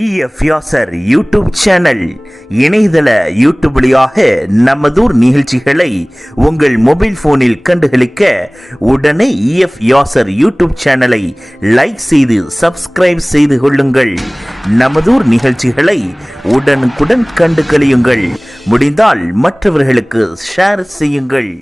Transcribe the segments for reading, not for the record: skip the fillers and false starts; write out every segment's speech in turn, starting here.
EF YouTube channel இணையதள YouTube வழியாக நமதூர் நிகழ்ச்சிகளை உங்கள் மொபைல் போனில் கண்டுகளிக்க உடனே EF யூடியூப் சேனலை லைக் செய்து சப்ஸ்கிரைப் செய்து கொள்ளுங்கள். நமதூர் நிகழ்ச்சிகளை உடனுக்குடன் கண்டு கழியுங்கள். முடிந்தால் மற்றவர்களுக்கு ஷேர் செய்யுங்கள்.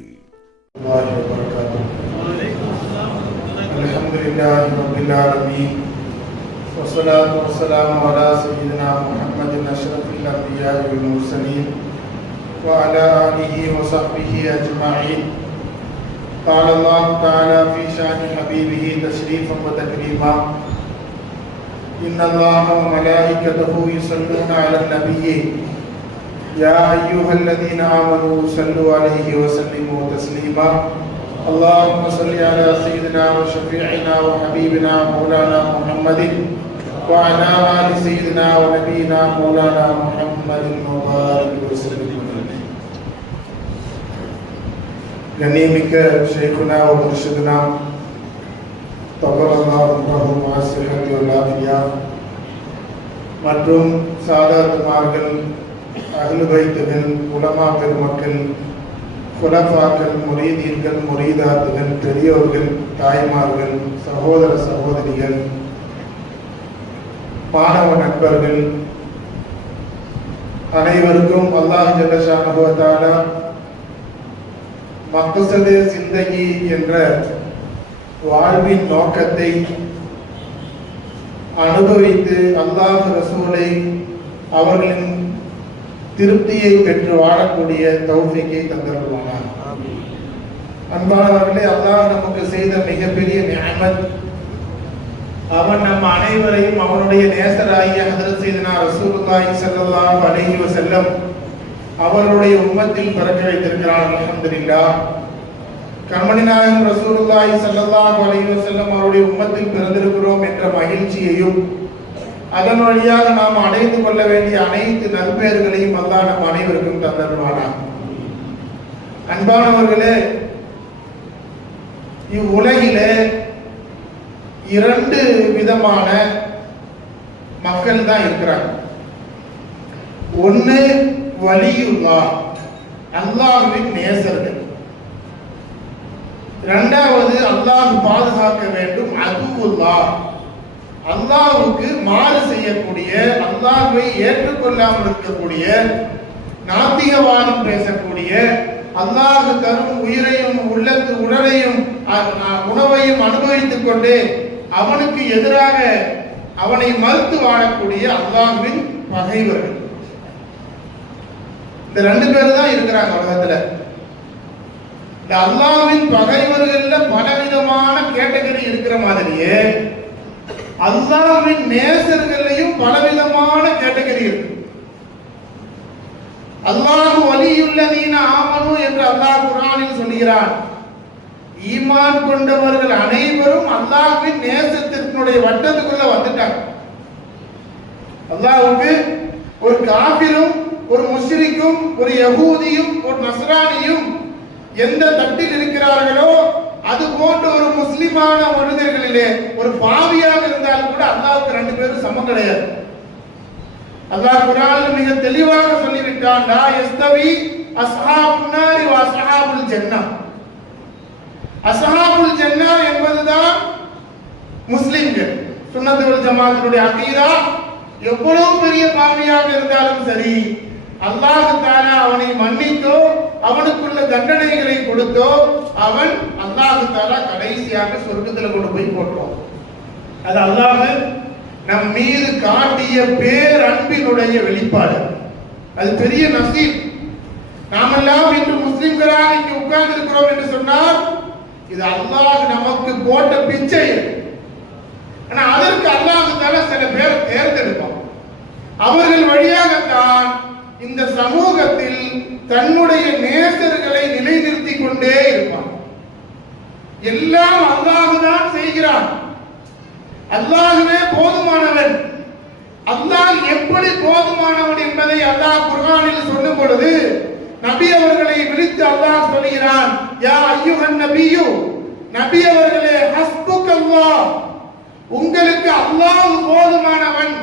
والصلاة والسلام على سيدنا محمد أشرف الأنبياء والمرسلين وعلى آله وصحبه أجمعين. قال الله تعالى في شأن حبيبه تشريفا وتكريما إن الله وملائكته يصلون على النبي يا أيها الذين آمنوا صلوا عليه وسلموا تسليما. اللهم صل على سيدنا وشفيعنا وحبيبنا مولانا محمد وعلى آل سيدنا ونبينا مولانا محمد المبارك وسلم. கண்ணியமிக்க ஷேகுனா வ முர்ஷிதுனா தகவல்லாஹு அன்ஹு மாசிஹத்தி வல் ஆஃபியா மற்றும் சாதாத்துமார்கள், அஹ்லு பைத்துகள், உலமா பெருமக்கள், குலஃபாக்கள், முரீதீன்கள், முரீதாத்துகள், பெரியோர்கள், தாய்மார்கள், சகோதர சகோதரிகள், மாணவ நண்பர்கள் அனைவருக்கும் அல்லாஹ் ஜல்ல ஷானஹு வ தஆலா மக்ஸதே ஜிந்தகி என்ற வாழ்வின் நோக்கத்தை அனுபவித்து அல்லாஹ் ரசூலை அவர்களின் திருப்தியை பெற்று வாழக்கூடிய தௌஃபீக்கை தந்தருள்வானார். அன்பானவர்களே, அல்லாஹ் நமக்கு செய்த மிகப்பெரிய நிஅமத், அவன் நம் அனைவரையும் அவனுடைய நேசராகிய ஹஜ்ரத் சையதுனா ரசூலுல்லாஹி ஸல்லல்லாஹு அலைஹி வஸல்லம் அவர்களுடைய உம்மத்தில் பிறக்க வைத்திருக்கிறான். அல்ஹம்துலில்லாஹ். கண்மணி நாயகம் ரசூலுல்லாஹி ஸல்லல்லாஹு அலைஹி வஸல்லம் அவருடைய உம்மத்தில் பிறந்திருக்கிறோம் என்ற மகிழ்ச்சியையும் அதன் வழியாக நாம் அடைந்து கொள்ள வேண்டிய அனைத்து நற்பெயர்களையும் அல்லாஹ் நம் அனைவருக்கும் தந்தருள்வானார். அன்பானவர்களே, இவ்வுலகிலே இரண்டு விதமான மக்கள் தான் இருக்கிறாங்க. ஒன்னு வலியுல்லாஹ், அல்லாஹ்வின் நேசர்கள். இரண்டாவது அல்லாஹ் பாதுகாக்க வேண்டும் அதுவுல்லாஹ், அல்லாஹ்வுக்கு மாறு செய்யக்கூடிய, அல்லாஹ்வை ஏற்றுக்கொள்ளாமல் இருக்கக்கூடிய, நாத்திகவாதம் பேசக்கூடிய, அல்லாஹ் தரும் உயிரையும் உள்ளத்து உடலையும் உணவையும் அனுபவித்துக் கொண்டு அவனுக்கு எதிராக அவனை மறுத்து வாழக்கூடிய அல்லாஹ்வின் பகைவர்கள். இந்த ரெண்டு பேர் தான் இருக்கிறாங்க உலகத்துல. இந்த அல்லாஹ்வின் பகைவர்கள்ல பலவிதமான கேட்டகரி இருக்கிற மாதிரியே அல்லாஹ்வின் நேசர்களையும் பலவிதமான கேட்டகரி இருக்கு. அல்லாஹ் வலியுல்லதீன ஆமனு என்று அல்லாஹ் குர்ஆனில் சொல்கிறான். ஈமான் கொண்டவர்கள் அனைவரும் அல்லாஹ்வின் நேசத்தினுடைய வட்டத்துக்குள்ள வந்துட்டாங்க. அல்லாஹ்வுக்கு ஒரு காஃபிரும், ஒரு முஷ்ரிக்கும், ஒரு யஹூதியும், ஒரு நஸ்ரானியும் எந்த தட்டில் இருக்கிறார்களோ அது போன்ற ஒரு முஸ்லிமான மனிதர்களிலே ஒரு பாவியாக இருந்தாலும் கூட அல்லாஹ்வுக்கு ரெண்டு பேரும் சமம் கிடையாது. அல்லாஹ் குர்ஆனில் மிக தெளிவாக சொல்லிவிட்டான், லா யஸ்தவி அஸ்ஹாபுன் நாரி வ அஸ்ஹாபுல் ஜன்னah. அஸ்ஹாபுல் ஜன்னah என்பதுதான் முஸ்லிம்கள். சுன்னத் வல் ஜமாஅத்துடைய அகீதா எவ்வளவு பெரிய பாவியாக இருந்தாலும் சரி, அல்லாஹ் தஆலா அவனை மன்னித்தோ அவனுக்குள்ள தண்டனைகளை கொடுத்தோ அவன் அல்லாஹ் தஆலா கடைசியாக சொர்க்கத்தில் கொண்டு போய் போட்டுருவான். அது அல்லாஹ் நம் மீது காட்டிய பேர் அன்பினுடைய வெளிப்பாடு. அது பெரிய நசீப். நாமெல்லாம் இன்று முஸ்லிம்களாக இங்கு உட்கார்ந்து இருக்கிறோம் என்று சொன்னால் இது அல்லாஹ் நமக்கு போட்ட பிச்சை. ஆனா அதற்கு அல்லாஹ் தஆலா சில பேர் தேர்ந்தெடுப்பான். அவர்கள் வழியாகத்தான் இந்த சமூகத்தில் தன்னுடைய நேசர்களை நிலைநிறுத்திக் கொண்டே இருப்பான். எல்லாம் அல்லாஹ் தான் செய்கிறான். அல்லாஹ்வே போதுமானவன். அல்லாஹ் எப்படி போதுமானவன் என்பதை அல்லாஹ் குர்ஆனில் சொல்லும் பொழுது நபி அவர்களை விழித்து அல்லாஹ் சொல்கிறான், யா அய்யுஹன் நபியு, நபி அவர்களே, ஹஸ்புக்கல்லாஹ், உங்களுக்கு அல்லாஹ் போதுமானவன்.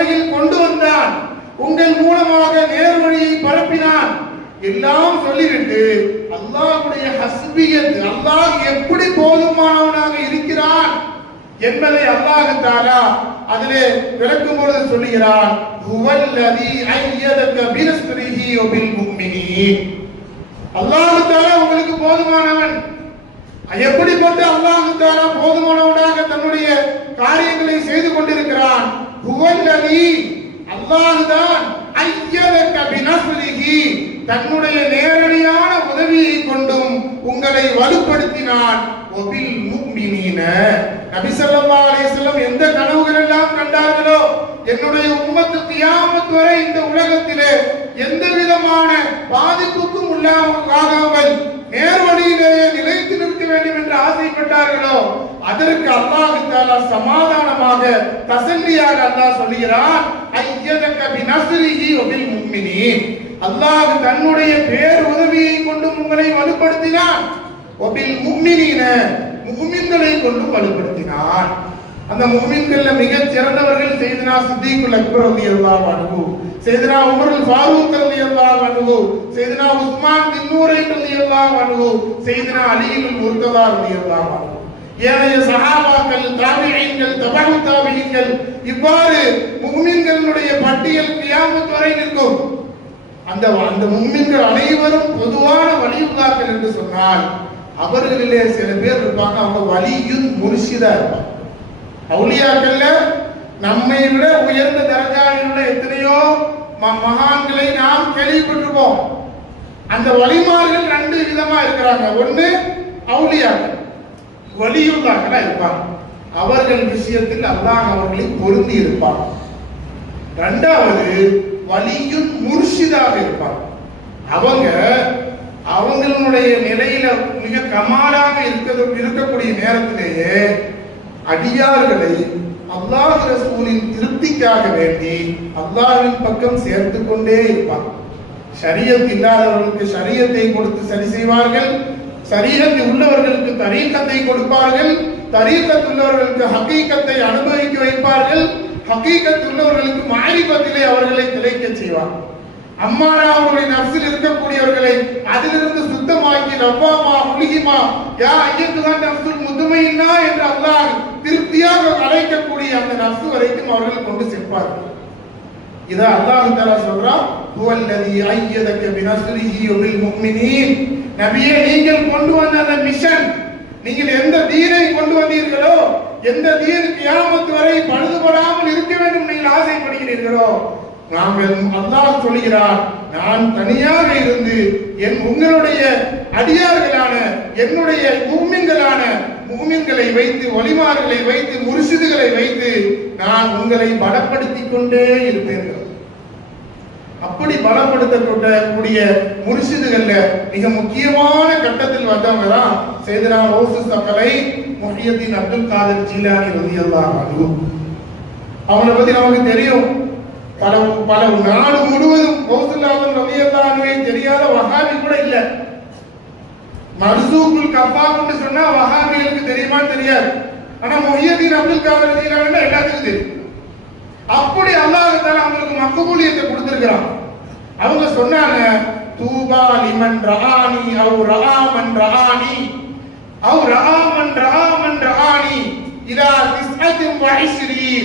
உலகில் கொண்டு வந்தான், உங்கள் மூலமாக நேர்வழியை பரப்பினான், எல்லாம் சொல்லிவிட்டு அல்லாஹ்வுடைய ஹஸ்பியத், அல்லாஹ் எப்படி போதுமானவனாக இருக்கிறான் என்பதை அல்லாஹ் தஆலா அதிலே விளக்கும் பொழுது சொல்லுகிறான், ஹுவல்லதி அய்யதக பினஸ்ரிஹி வபில் முஃமினீன். அல்லாஹ் தஆலா உங்களுக்கு போதுமானவன். எப்படிப்பட்ட அல்லாஹ் தஆலா போதுமானவனாக தன்னுடைய காரியங்களை செய்து கொண்டிருக்கிறான். ஹுவல்லதி, அல்லாஹ் தான், அய்யதக பினஸ்ரிஹி, தன்னுடைய நேரடியான உதவியை கொண்டும் உங்களை வலுப்படுத்தினான். வபில் முஃமினீன, நபி ஸல்லல்லாஹு அலைஹி வஸல்லம் எந்த கனவுகள் எல்லாம் கண்டார்களோ, என்னுடைய உம்மத்து கியாமத் வரை இந்த உலகத்திலே எந்த விதமான பாதிப்புக்கும் உள்ளாகாமல் நேர்வழியிலேயே நிலைத்து நிற்க வேண்டும் என்று ஆசைப்பட்டார்களோ, அதற்கு அல்லாஹ் தஆலா சமாதானமாக தஸல்லியாக அல்லாஹ் சொல்கிறான், அய்யதக பினஸ்ரிஹி வபில் முஃமினீன். அல்லாஹ் தன்னுடைய பேர் உதவியை கொண்டு உங்களை வலுப்படுத்தினான். வபில் முஃமினீன, முஃமின்களை கொண்டு வலுப்படுத்தினான். அந்த முஃமின்கள்ல மிகச் சிறந்தவர்கள் சையதுனா சித்திக்குல் அக்பர் ரலியல்லாஹு அன்ஹு, சையதுனா உமருல் ஃபாரூக் ரலியல்லாஹு அன்ஹு, சையதுனா உஸ்மான் பின் நூரைன் ரலியல்லாஹு அன்ஹு, சையதுனா அலியுல் முர்ததா ரலியல்லாஹு அன்ஹு. ஏனைய சஹாபாக்கள், தாபிஈன்கள், தபஉ தாபிஈன்கள், இவ்வாறு முஃமின்களுடைய பட்டியல் கியாமத் வரை நிற்கும். அந்த முஃமின்கள் அனைவரும் பொதுவான வலியுல்லாக்கள் என்று சொன்னால், அவர்களிலே சில பேர் இருப்பாங்க, அவங்க வலியுன் முர்ஷிதா இருப்பாங்க. அவுலியாக்கள்ல நம்மை விட உயர்ந்த தரஜாவில் உள்ள எத்தனையோ மகான்களை நாம் கேள்விப்பட்டிருப்போம். அந்த வலிமார்கள் ரெண்டு விதமா இருக்கிறாங்க. ஒண்ணு அவுலியாக்கள், வலியுல்லாக்களா இருப்பாங்க. அவர்கள் விஷயத்தில் அல்லாஹ் அவர்களை பொருந்தி இருப்பார். இரண்டாவது வலியுன் முர்ஷிதாக இருப்பார். அவங்களுடைய நிலையில மிக கமாலாக இருக்கக்கூடிய நேரத்திலேயே அடியார்களை அல்லாஹ் ரசூலின் திருப்திக்காக வேண்டி அல்லாஹ்வின் பக்கம் சேர்த்து கொண்டே இருப்பார். ஷரியத் இல்லாதவர்களுக்கு ஷரியத்தை கொடுத்து சரி செய்வார்கள், ஷரியத் உள்ளவர்களுக்கு தரீகத்தை கொடுப்பார்கள், தரீகத் உள்ளவர்களுக்கு ஹகீகத்தை அனுபவிக்க வைப்பார்கள், ஹகீகத் உள்ளவர்களுக்கு மாரிபத்திலே அவர்களை திளைக்க செய்வார்கள். அம்மாரா அவருடைய நஃப்ஸில் இருக்கக்கூடியவர்களை அதிலிருந்து சுத்தமாக்கி ரப்பாமா உலிகிமா யா ஐயத்துதான் நஃப்ஸுல் முதுமையின்னா என்று அல்லாஹ் திருப்தியாக அழைக்கக்கூடிய அந்த நஃப்ஸ் வரைக்கும் அவர்கள் கொண்டு சேர்ப்பார்கள். இத அல்லாஹ் தஆலா சொல்றான், ஹுவல்லதி அய்யதக பினஸ்ரிஹி வபில் முஃமினீன். நபியே, நீங்கள் கொண்டு வந்த அந்த மிஷன், நீங்கள் எந்த தீனை கொண்டு வந்தீர்களோ, எந்த தீன் கியாமத் வரை பழுதுபடாமல் இருக்க வேண்டும் நீங்கள் ஆசைப்படுகிறீர்களோ, அல்லாஹ் சொல்கிறார், நான் தனியாக இருந்து உங்களுடைய அடியார்களான என்னுடைய முஃமின்களை வைத்து, வலிமார்களை வைத்து, முர்ஷிதுகளை வைத்து நான் உங்களை பலப்படுத்திக் கொண்டே இருப்பேன். அப்படி பலப்படுத்தக்கூடிய முர்ஷிதுகள்ல மிக முக்கியமான கட்டத்தில் வந்தவங்க தான் சையதுனா கௌஸ் ஸகலை முஹியத்தீன் அப்துல் காதிர் ஜீலானி ரலியல்லாஹு அன்ஹு. அவங்களை பத்தி நமக்கு தெரியும். பல நாடு முழுவதும் கௌசுல் ஆலம் ரலியல்லாஹு அன்ஹுவை தெரியாத வஹாபி கூட இல்ல. மர்சூகுல் கஃபாப்னு சொன்னா வஹாபிகளுக்கு தெரியுமான்னு தெரியாது. ஆனா முஹியத்தீன் அப்துல் காதிர் ஜீலானி எல்லாத்துக்கும் தெரியும். அப்படி அல்லாஹ் தஆலா அவங்களுக்கு மக்பூலியத்தை கொடுத்திருக்கான். அவங்க சொன்னாங்க, தூபா லிமன் ரஆனி அவ் ரஆமன் ரஆனி அவ் ரஆமன் ரஆமன் ரஆனி இலா 29.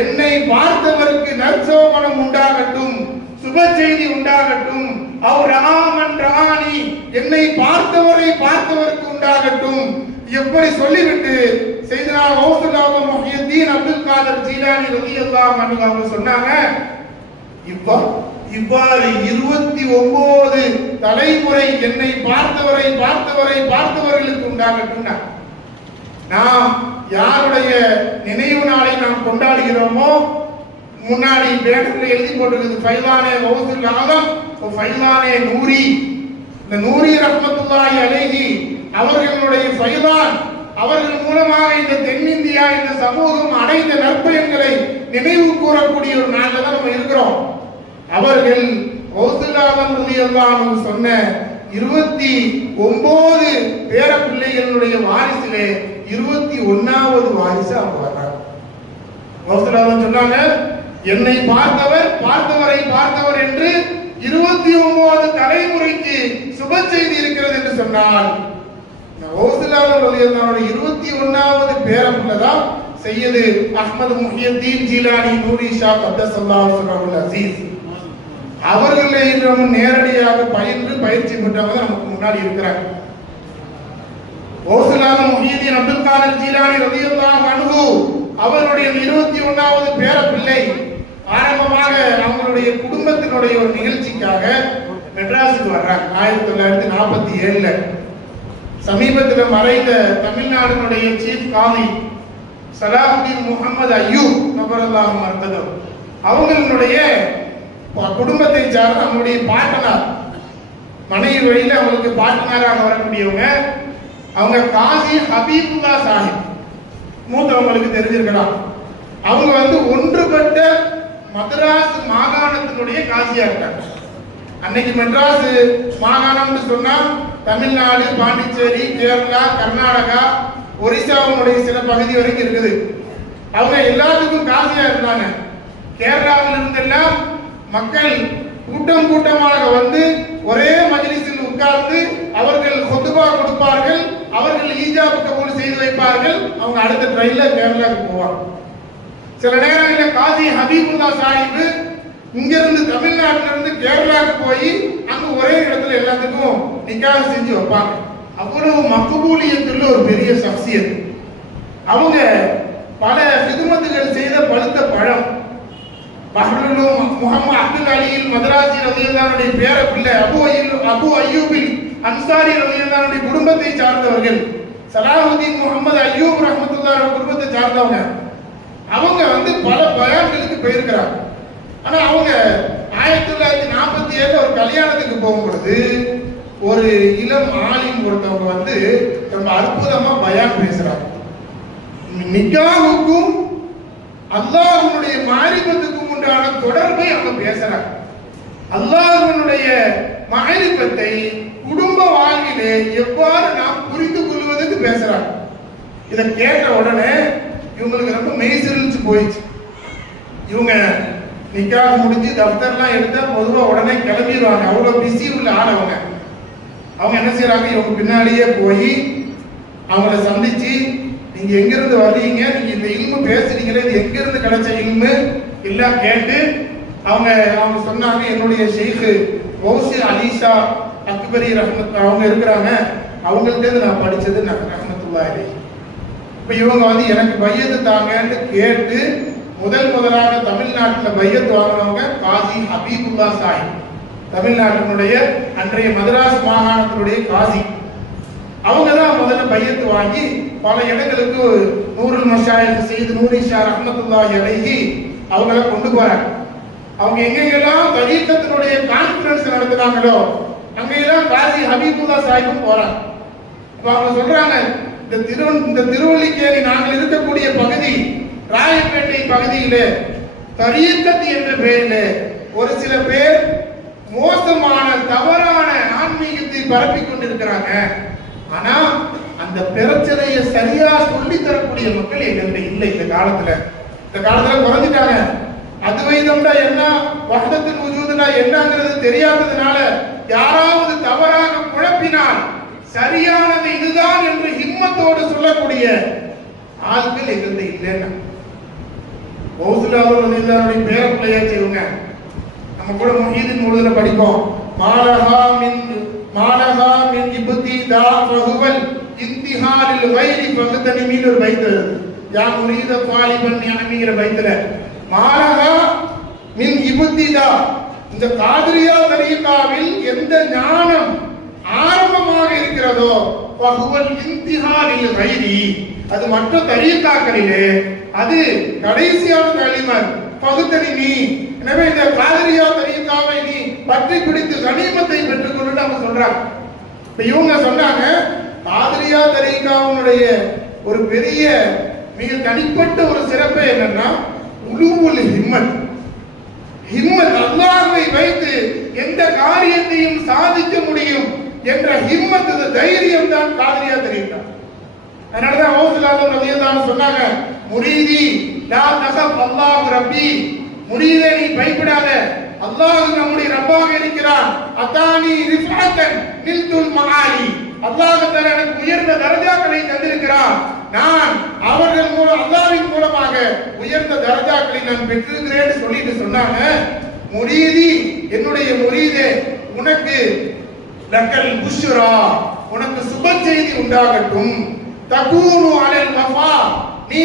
என்னை பார்த்தவருக்கு நற்சோபனம் உண்டாகட்டும், சுப செய்தி உண்டாகட்டும். அவர் ரஆமன் ரஆனி, என்னை பார்த்தவருக்கு உண்டாகட்டும். எப்படி சொல்லிவிட்டு சையதுனா கௌசுல் ஆலம் முஹியத்தீன் அப்துல் காதிர் ஜீலானி ரலியல்லாஹு அன்ஹு அவங்க சொன்னாங்க, இவ்வாறு 29 தலைமுறை என்னை பார்த்தவர்களுக்கு உண்டாகட்டும். நாம் யாருடைய நினைவு நாளை நாம் கொண்டாடுகிறோமோ, முன்னாடி பேனர்ல எழுதி போட்டிருக்குது ஃபைலானே கௌசுல் ஆலம் ஃபைலானே நூரி. இந்த நூரி ரஹ்மத்துல்லாஹி அலைஹி அவர்களுடைய ஃபைலான், அவர்கள் மூலமாக இந்த தென்னிந்தியா இந்த சமூகம் அடைந்த நற்பயன்களை நினைவு கூறக்கூடிய ஒரு நாள்ல தான் நம்ம இருக்கிறோம். அவர்கள் கௌசுல் ஆலம் ரலியல்லாஹு அன்ஹு சொன்ன 29 பேர பிள்ளைகளுடைய வாரிசிலே 21வது வாரிசு அவங்க வர்றாங்க. கௌசுல் ஆலம் சொன்னாங்க, என்னை பார்த்தவர் பார்த்தவரை பார்த்தவர் என்று 29 தலைமுறைக்கு சுப செய்தி இருக்கிறது என்று சொன்னால், கௌசுல்லாஹ் ரலியல்லாஹு 21வது பேரப்புள்ளதான் சையது அஹ்மது முஹியுத்தீன் ஜீலானி நூரி ஷா கத்தஸல்லாஹு சிர்ரஹுல் அஸீஸ் அவர்களை நம்ம நேரடியாக பயிற்சி பெற்றவங்க நமக்கு முன்னாடி இருக்கிறாங்க. கௌசுல்லாஹ் முஹியுத்தீன் அப்துல் காதர் ஜீலானி ரலியல்லாஹு அன்ஹு அவருடைய 21வது பேரப்பிள்ளை ஆரம்பமாக அவங்களுடைய குடும்பத்தினுடைய ஒரு நிகழ்ச்சிக்காக மெட்ராஸுக்கு வர்றாங்க 1947. சமீபத்தில் மறைந்த தமிழ்நாட்டினுடைய சீஃப் காதி சலாஹுதீன் முகமது அய்யூப் நபரல்லாஹு மர்ததம் அவங்களுடைய குடும்பத்தை சார்ந்த அவங்களுடைய பாட்டனார், மனைவி வழியில் அவங்களுக்கு பாட்டனாராக வரக்கூடியவங்க அவங்க காசி ஹபீபுல்லா சாஹிப், மூத்தவங்களுக்கு தெரிஞ்சிருக்கலாம். அவங்க ஒன்றுபட்ட மதராஸ் மாகாணத்தினுடைய காசியா இருக்காங்க. அன்னைக்கு மெட்ராஸ் மாகாணம்னு சொன்னா தமிழ்நாடு, பாண்டிச்சேரி, கேரளா, கர்நாடகா, ஒரிசாவுடைய சில பகுதி வரைக்கும் இருக்குது. அவங்க எல்லாத்துக்கும் காசியா இருந்தாங்க. கேரளாவில் இருந்தெல்லாம் மக்கள் கூட்டம் கூட்டமாக ஒரே மஜ்லிஸில் உட்கார்ந்து அவர்கள் ஹுத்பா கொடுப்பார்கள், அவர்கள் ஈஜாப் கபூல் செய்து வைப்பார்கள். அவங்க அடுத்த ட்ரெயின்ல கேரளாவுக்கு போவாங்க. சில நேரங்களில் காசி ஹபீபுல்லா சாஹிப் இங்கிருந்து தமிழ்நாட்டில இருந்து கேரளாவுக்கு போய் அங்க ஒரே இடத்துல எல்லாத்துக்கும் நிக்காஹ் செஞ்சு வைப்பாங்க. அவ்வளவு மக்பூலியத்துள்ள ஒரு பெரிய சக்சியத். அவங்க பல ஹிதுமத்துகள் செய்த பழுத்த பழம். முகமது அப்துல் அலியில் மதராசி ரலியல்லாஹுடைய பேர பிள்ளை அபு அய்யூபில் அன்சாரி ரலியல்லாஹுடைய குடும்பத்தை சார்ந்தவர்கள். சலாஹுதீன் முகமது அய்யூப் ரஹ்மத்துல்லாஹி குடும்பத்தை சார்ந்தவங்க. அவங்க பல பயான்களுக்கு போயிருக்கிறாங்க. ஆனா அவங்க 1947 ஒரு கல்யாணத்துக்கு போகும்பொழுது ஒரு இளம் ஆலிம் ஒருத்தவங்க ரொம்ப அற்புதமா பயான் பேசுறாங்க. நிக்காஹுக்கும் அல்லாஹ்வுடைய மாரிபத்துக்கும் உண்டான தொடர்பை அவங்க பேசுறாங்க. அல்லாஹ்வுடைய மாரிபத்தை குடும்ப வாழ்விலே எவ்வாறு நாம் புரிந்து கொள்வதற்கு பேசுறாங்க. இதை கேட்ட உடனே இவங்களுக்கு ரொம்ப மெய்சிலிச்சு போயிடுச்சு. இவங்க நிக்காஹ் முடிஞ்சு தப்தர்லாம் எடுத்தா பொதுவாக உடனே கிளம்பிடுவாங்க. அவ்வளோ பிஸி உள்ள ஆளவங்க. அவங்க என்ன செய்யறாங்க, இவங்க பின்னாடியே போய் அவங்கள சந்திச்சு, நீங்க எங்கிருந்து வர்றீங்க, நீங்க இந்த இல்மு பேசுறீங்களே, இது எங்கிருந்து கிடைச்ச இல்மு எல்லாம் கேட்டு அவங்க சொன்னாங்க, என்னுடைய ஷேக் கௌசி அலிஷா அக்பரி ரஹ்மத் அவங்க இருக்கிறாங்க, அவங்கள்ட்ட நான் படிச்சது ரஹ்மத்துல்லாஹி அலைஹி. இப்போ இவங்க எனக்கு பையத்து தாங்கன்னு கேட்டு முதலாக தமிழ்நாட்டில் பையத்து வாங்கினவங்க காசி ஹபீபுல்லா சாஹிப், தமிழ்நாட்டினுடைய அன்றைய மதராஸ் மாகாணத்தினுடைய காசி. அவங்க தான் முதல்ல பையத்து வாங்கி பல இடங்களுக்கு நூருல் மஷாயிக் செய்து நூரி ஷா ரஹ்மத்துல்லாஹி அலைஹி அவங்கள கொண்டு போறாங்க. அவங்க எங்கெங்கெல்லாம் தரீக்கத்தினுடைய கான்ஃபரன்ஸ் நடத்துனாங்களோ அங்கெல்லாம் காசி ஹபீபுல்லா சாஹிப்பும் போறாங்க. இப்போ அவங்க சொல்றாங்க, இந்த திருவல்லிக்கேணி நாங்கள் இருக்கக்கூடிய பகுதி ராயப்பேட்டை பகுதியிலே தரீக்கத் என்ற பெயரில் ஒரு சில பேர் மோசமான தவறான ஆன்மீகத்தை பரப்பிக் கொண்டிருக்கிறாங்க. ஆனா அந்த பிரச்சனையை சரியா சொல்லி தரக்கூடிய மக்கள் எங்கள்கிட்ட இல்லை. இந்த காலத்துல குறைஞ்சிட்டாங்க. அத்வைதம்னா என்ன, வஹ்தத்துல் வஜூதுனா என்னங்கிறது தெரியாததுனால யாராவது தவறாக குழப்பினால் சரியானது இதுதான் என்று ஹிம்மத்தோடு சொல்லக்கூடிய ஆட்கள் எங்கள்கிட்ட இல்லைன்னா கௌசுல்லாஹுடைய பேரப்பிள்ளையா செய்வங்க. நம்ம கூட முஹீதின் முழுதுல படிப்போம், மாலஹா மின் இப்திதா ஃபஹுவல் இன்திஹாலில் கைரி ஃபஹ்தனிமின் ஒரு பைத்து யா முரீத ஃபாலிபன் யஹமிங்கிற பைத்துல மாலஹா மின் இப்திதா, இந்த காதிரியா தரீகாவில் எந்த ஞானம் ஆரம்பமாக இருக்கிறதோ ஃபஹுவல் இன்திஹாலில் கைரி, அது மற்ற தரீகாக்களிலே அது கடைசியான கலிமத் பகுத்தனிமி. எனவே இந்த காதிரியா தரீகாவை நீ பற்றி பிடித்து கனிமத்தை பெற்றுக்கொண்டு அவங்க சொல்றாங்க. இப்ப இவங்க சொன்னாங்க, காதிரியா தரீகாவுடைய ஒரு பெரிய மிக தனிப்பட்ட ஒரு சிறப்பு என்னன்னா உலூவுல் ஹிம்மத். அல்லாஹ்வை வைத்து எந்த காரியத்தையும் சாதிக்க முடியும் என்ற ஹிம்மத், தைரியம் தான் காதிரியா தரீகா. அதனாலதான் கௌசுல்லாஹ் ரலியல்லாஹு அன்ஹு சொன்னாங்க, முரீதி லா தகப் அல்லாஹ் ரப்பி முரீதே நீ பயப்படாத, அல்லாஹ் நம்முடைய ரப்பாக இருக்கிறான். அத்தானி ரிஃபாத்தன் நில்துல் மஆலி, அல்லாஹ் தஆலா எனக்கு உயர்ந்த தரஜாக்களை தந்திருக்கிறான். நான் அவர்கள் மூலம் அல்லாஹ்வின் மூலமாக உயர்ந்த தரஜாக்களை நான் பெற்றிருக்கிறேன்னு சொல்லிட்டு சொன்னாங்க. முரீதி, என்னுடைய முரீதே, உனக்கு லக்கல் புஷ்ரா, உனக்கு சுப செய்தி உண்டாகட்டும். தகூனு அலல் வஃபா, நீ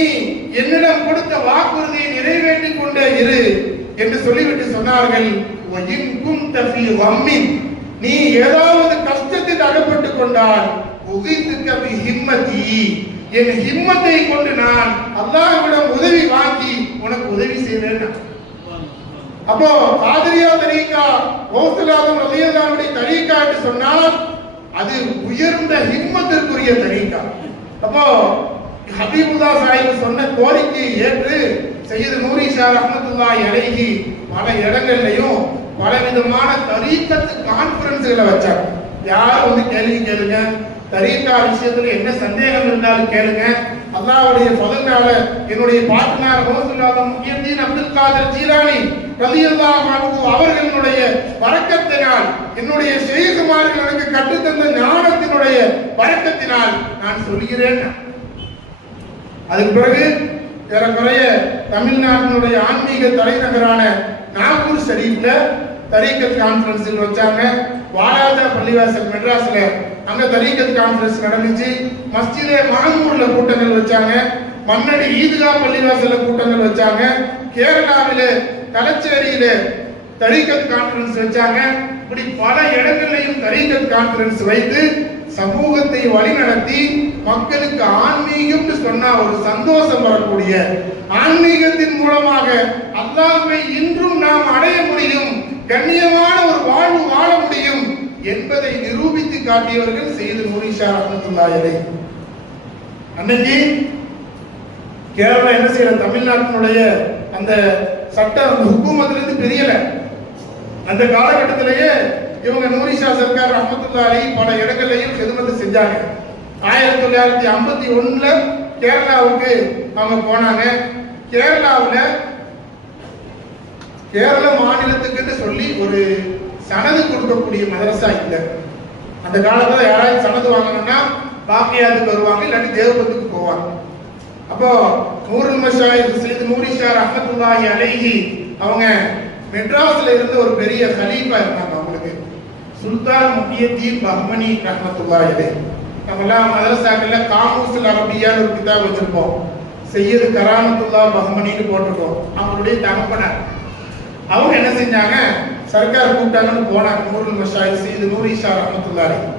என்னிடம் கொடுத்த வாக்குறுதியை நிறைவேற்றிக் கொண்டே இரு என்று சொல்லிவிட்டு சொன்னார்கள். வஇன் குன்த ஃபீ கம்மின், நீ ஏதாவது கஷ்டத்தில் அகப்பட்டு கொண்டால் உகித்துக்க பி ஹிம்மதி, என் ஹிம்மத்தை கொண்டு நான் அல்லாஹ்விடம் உதவி வாங்கி உனக்கு உதவி செய்வேன். அப்போ காதிரியா தரீகா, கௌசுல் ஆதம் ரலியல்லாஹு அன்ஹு தரீகா என்று சொன்னால் அது உயர்ந்த ஹிம்மத்திற்குரிய தரீகா. அப்போ ஹபீபுல்லா சாஹிப் சொன்ன கோரிக்கையை ஏற்று சையது நூரி ஷா ரஹ்மத்துல்லாஹி அலைஹி பல இடங்கள்லையும் பலவிதமான தரீக்கத்து கான்ஃபரன்ஸ்களை வச்சாங்க. யாரும் வந்து கேள்வி கேளுங்க, தரீக்கா விஷயத்துல என்ன சந்தேகம் இருந்தாலும் கேளுங்க. அல்லாஹ்வுடைய ஃபضلனால என்னுடைய பார்ட்னர் கௌசுல் ஆதம் முஹியுத்தீன் அப்துல் காதர் ஜீலானி ரலியல்லாஹு அன்ஹு அவர்களுடைய பரக்கத்தினால், என்னுடைய ஷேகுமார்கள் எனக்கு கற்றுத்தந்த ஞானத்தினுடைய பரக்கத்தினால் நான் சொல்கிறேன். அதுக்கு பிறகு ஏறக்குறைய தமிழ்நாட்டினுடைய ஆன்மீக தலைநகரான நாகூர் ஷரீஃப்ல தரீக்கத் கான்ஃபரன்ஸ் வச்சாங்க. வாலாஜா பள்ளிவாசல் மெட்ராஸ்ல அங்க தரீக்கத் கான்ஃபரன்ஸ் நடந்துச்சு. மஸ்ஜிதே மாமூர்ல கூட்டங்கள் வச்சாங்க. மன்னடி ஈத்கா பள்ளிவாசல்ல கூட்டங்கள் வச்சாங்க. கேரளாவில தலச்சேரியில தரீக்கத் கான்ஃபரன்ஸ் வச்சாங்க. இப்படி பல இடங்கள்லையும் தரீக்கத் கான்ஃபரன்ஸ் வைத்து சமூகத்தை வழிநடத்தி மக்களுக்கு ஆன்மீகம் சொன்னா ஒரு சந்தோஷம் வரக்கூடிய, ஆன்மீகத்தின் மூலமாக அல்லாஹ்வை இன்றும் நாம் அடைய முடியும், கண்ணியமான ஒரு வாழ்வு வாழ முடியும் என்பதை நிரூபித்து காட்டியவர்கள் சையது நூரி ஷா ரஹ்மத்துல்லாஹி அலைஹி. அன்னைக்கு கேரளா என்ன செய்யற, தமிழ்நாட்டினுடைய அந்த சட்ட ஹுக்குமத்திலிருந்து தெரியல. அந்த காலகட்டத்திலேயே இவங்க நூரி ஷா சர்க்கார் ரஹ்மத்துல்லாஹி அலைஹி பல இடங்களையும் ஹிதமத் செஞ்சாங்க. 1951 கேரளாவுக்கு அவங்க போனாங்க. கேரளாவில் கேரள மாநிலத்துக்கு சொல்லி ஒரு சனது கொடுக்கக்கூடிய மதரசா இல்லை. அந்த காலத்தில் யாராவது சனது வாங்கணும்னா பாக்கியாத்துக்கு வருவாங்க, இல்லாட்டி தேவபந்துக்கு போவாங்க. அப்போ நூருல் மஷாயிக் சையது நூரி ஷா ரஹ்மத்துல்லாஹி அலைஹி அவங்க மெட்ராஸ்ல இருந்து ஒரு பெரிய கலீஃபா இருந்தாங்க. அவங்களுக்கு சுல்தான் முஹியுத்தீன் பஹ்மனி ரஹ்மத்துல்லாஹி அலைஹி. நம்மலாம் மதரசாக்கள்ல காமூசுல் அரபியான்னு ஒரு கிதாப் வச்சிருப்போம். சையது கராமத்துல்லா பஹ்மனின்னு போட்டிருக்கோம். அவங்களுடைய தகப்பனார் அவங்க என்ன செஞ்சாங்க, சர்க்கார் கூப்பிட்டாங்கன்னு போனாங்க. நூருல் மஷாயிக் சையது நூரி ஷா ரஹ்மத்துல்லாஹி அலைஹி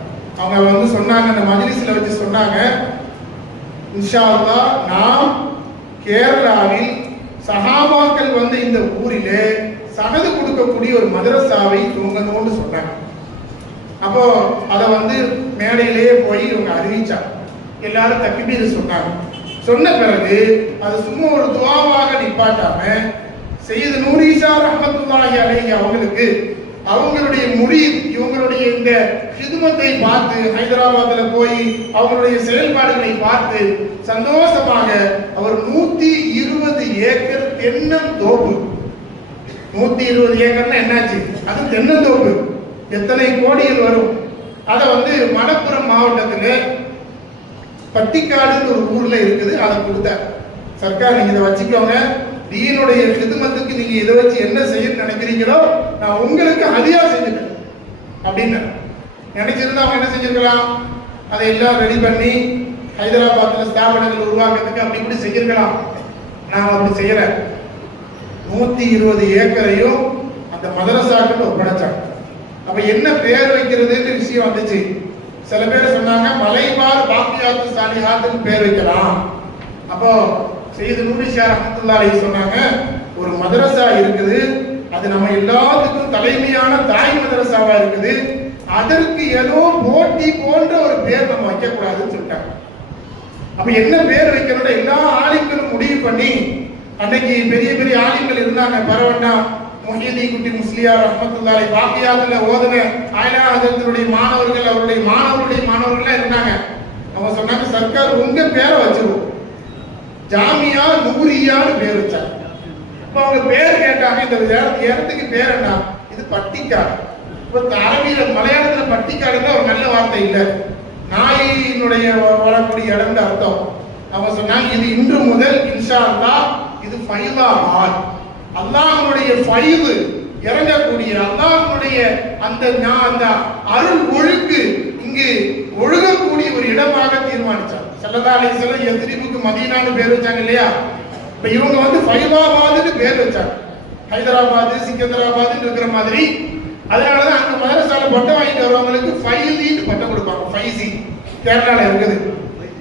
அவங்க வந்து சொன்னாங்க, அந்த மஜ்லிஸ்ல வச்சு சொன்னாங்க, இன்ஷா அல்லாஹ் நாம் கேரளாவில் சஹாபாக்கள் வந்து இந்த ஊரிலே சனது கொடுக்கக்கூடிய ஒரு மதரசாவை துவங்கணும்னு சொன்னாங்க. அப்போ அதை வந்து மேடையிலேயே போய் இவங்க அறிவிச்சாங்க. எல்லாரும் தக்பீர் சொன்னாங்க. சொன்ன பிறகு அது சும்மா ஒரு துஆவாக நிப்பாட்டாம சையது நூரி ஷா ரஹ்மத்துல்லாஹி அலைஹி அவங்களுக்கு அவங்களுடைய முரீத் இவங்களுடைய இந்த ஹிதுமத்தை பார்த்து ஹைதராபாத்ல போய் அவங்களுடைய செயல்பாடுகளை பார்த்து சந்தோஷமாக அவர் 120 ஏக்கர் தென்னந்தோப்பு, 120 ஏக்கர்னா என்னாச்சு, அது தென்னந்தோப்பு, எத்தனை கோடிகள் வரும். அதை வந்து மலப்புரம் மாவட்டத்தில் பட்டிக்காடுன்னு ஒரு ஊர்ல இருக்குது. அதை கொடுத்தார் சர்க்கார், நீங்க இதை வச்சுக்கோங்க, தீனுடைய ஹிதுமத்துக்கு நீங்க இதை வச்சு என்ன செய்யணும்னு நினைக்கிறீங்களோ நான் உங்களுக்கு ஹதியா செஞ்சுட்டேன் அப்படின்னு நினைச்சிருந்தா அவங்க என்ன செஞ்சிருக்கலாம், அதை எல்லாம் ரெடி பண்ணி ஹைதராபாத்ல ஸ்தாபனங்கள் உருவாக்குறதுக்கு அப்படி இப்படி செஞ்சிருக்கலாம். நான் அப்படி செய்யல. 120 ஏக்கரையும் அந்த மதரசாக்கள் ஒப்படைச்சாங்க. அப்ப என்ன பேர் வைக்கிறதுன்னு விஷயம் வந்துச்சு. சில பேர் சொன்னாங்க மலைபார் பாக்கியாத்து சாலிஹாத்துன்னு பேர் வைக்கலாம். அப்போ சையது நூரி ஷா ரஹ்மத்துல்லாஹி அலைஹி சொன்னாங்க, ஒரு மதரசா இருக்குது, அது நம்ம எல்லாத்துக்கும் தலைமையான தாய் மதரசாவா இருக்குது, அதற்கு ஏதோ போட்டி போன்ற ஒரு பேர் நம்ம வைக்க கூடாதுன்னு சொல்லிட்டாங்க. அப்ப என்ன பேர் வைக்கணும் எல்லா ஆலிம்களும் முடிவு பண்ணி, அன்னைக்கு பெரிய பெரிய ஆலிம்கள் இருந்தாங்க. பரவண்டா முஹியுத்தீன் குட்டி முஸ்லியார் ரஹ்மத்துல்லாஹி அலைஹி பாக்கியாத்துல ஓதுன ஆயிலா ஹஜரத்துடைய மாணவர்கள், அவருடைய மாணவர்களா இருந்தாங்க. அவங்க சொன்னாங்க, சர்க்கார் உங்க பேரை வச்சிருவோம், ஜாமியா நூரியான்னு பேர் வச்சாங்க. இப்போ அவங்க பேர் கேட்டாங்க, இந்த இடத்துக்கு பேர் என்ன? இது பட்டிக்காடு. இப்போ அரபியில மலையாளத்துல பட்டிக்காடுன்னா ஒரு நல்ல வார்த்தை இல்லை, நாயினுடைய வரக்கூடிய இடம் அர்த்தம். அவங்க சொன்னாங்க இது இன்று முதல் இன்ஷா அல்லாஹ் இது ஃபைலாபாத், அல்லாஹ்வுடைய ஃபைது இறங்கக்கூடிய அல்லாஹ்வுடைய அந்த அருள் ஒழுக்கு இங்கு ஒழுகக்கூடிய ஒரு இடமாக தீர்மானிச்சார். ஸல்லல்லாஹு அலைஹி வஸல்லம் யத்ரிபுக்கு மதீனான்னு பேர் வச்சாங்க இல்லையா? இப்ப இவங்க வந்து ஃபைலாபாத்னு பேர் வச்சாங்க. ஹைதராபாத் சிக்கந்தராபாத்னு இருக்கிற மாதிரி. அதனாலதான் அங்க மதரசால பட்டம் வாங்கிட்டு வரவங்களுக்கு ஃபைசின்னு பட்டம் கொடுப்பாங்க. ஃபைசி கேரளால இருக்குது.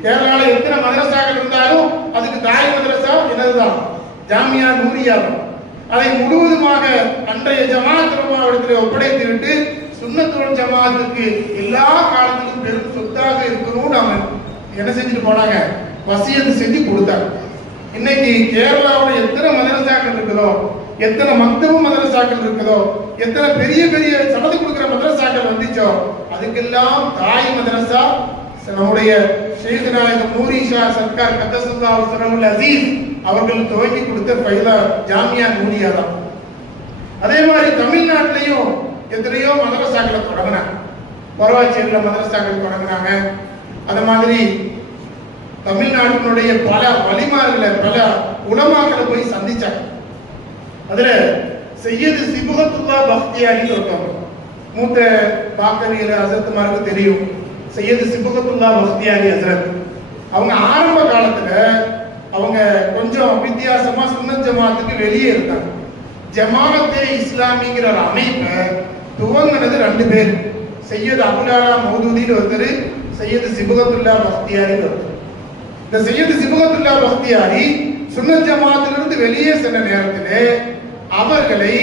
கேரளால எத்தனை மதரசாக்கள் இருந்தாலும் அதுக்கு தாய் மதரசா என்னதுதான் ஜாமியா நூரியா. அதை முழுவதுமாக அன்றைய ஜமாத் இடத்துல ஒப்படைத்து விட்டு சுன்னத்துல் ஜமாத்துக்கு எல்லா காலத்திலும் பெரும் சொத்தாக இருக்கணும் நாம என்ன செஞ்சுட்டு போனாங்க, வசியத்து செஞ்சு கொடுத்தாங்க. இன்னைக்கு கேரளாவோட எத்தனை மதரசாக்கள் இருக்குதோ, எத்தனை மக்தபு மதரசாக்கள் இருக்குதோ, எத்தனை பெரிய பெரிய சனது கொடுக்கிற மதரசாக்கள் வந்துச்சோ, அதுக்கெல்லாம் தாய் மதரசா நம்முடைய ஷேக் நாயகம் நூரி ஷா சர்க்கார் கத்தசுல்லாஹு ஸரவுல் அஸீஸ் அவர்கள் துவங்கி கொடுத்த ஃபைலா ஜாமியா நூரியா தான். அதே மாதிரி தமிழ்நாட்டிலையும் எத்தனையோ மதரசாக்களை தொடங்கினாங்க. பரவாச்சேரியில் மதரசாக்கள் தொடங்கினாங்க. அது மாதிரி தமிழ்நாட்டினுடைய பல வலிமார்களை பல உலமாக்களை போய் சந்திச்சாங்க. அதுல சையது சிபுகத்துல்லா பக்தியாரின்னு ஒருத்தவங்க, மூத்த பாக்கவியல ஹஸரத்மாருக்கு தெரியும். சையது சிபுகத்துல்லா பக்தியாரி ஹஸரத் அவங்க ஆரம்ப காலத்துல அவங்க கொஞ்சம் வித்தியாசமா சுன்னத் ஜமாத்துக்கு வெளியே இருந்தாங்க. ஜமாஅத்தே இஸ்லாமிங்கிற ஒரு அமைப்பை துவங்கினது 2 பேர், சையது அபுலாலா மௌதூதின்னு ஒருத்தர், சையது சிபுகத்துல்லா பக்தியாரின்னு ஒருத்தர். இந்த சையது சிபுகத்துல்லா பக்தியாரி சுன்னத் ஜமாத்திலிருந்து வெளியே சென்ற நேரத்திலே அவர்களை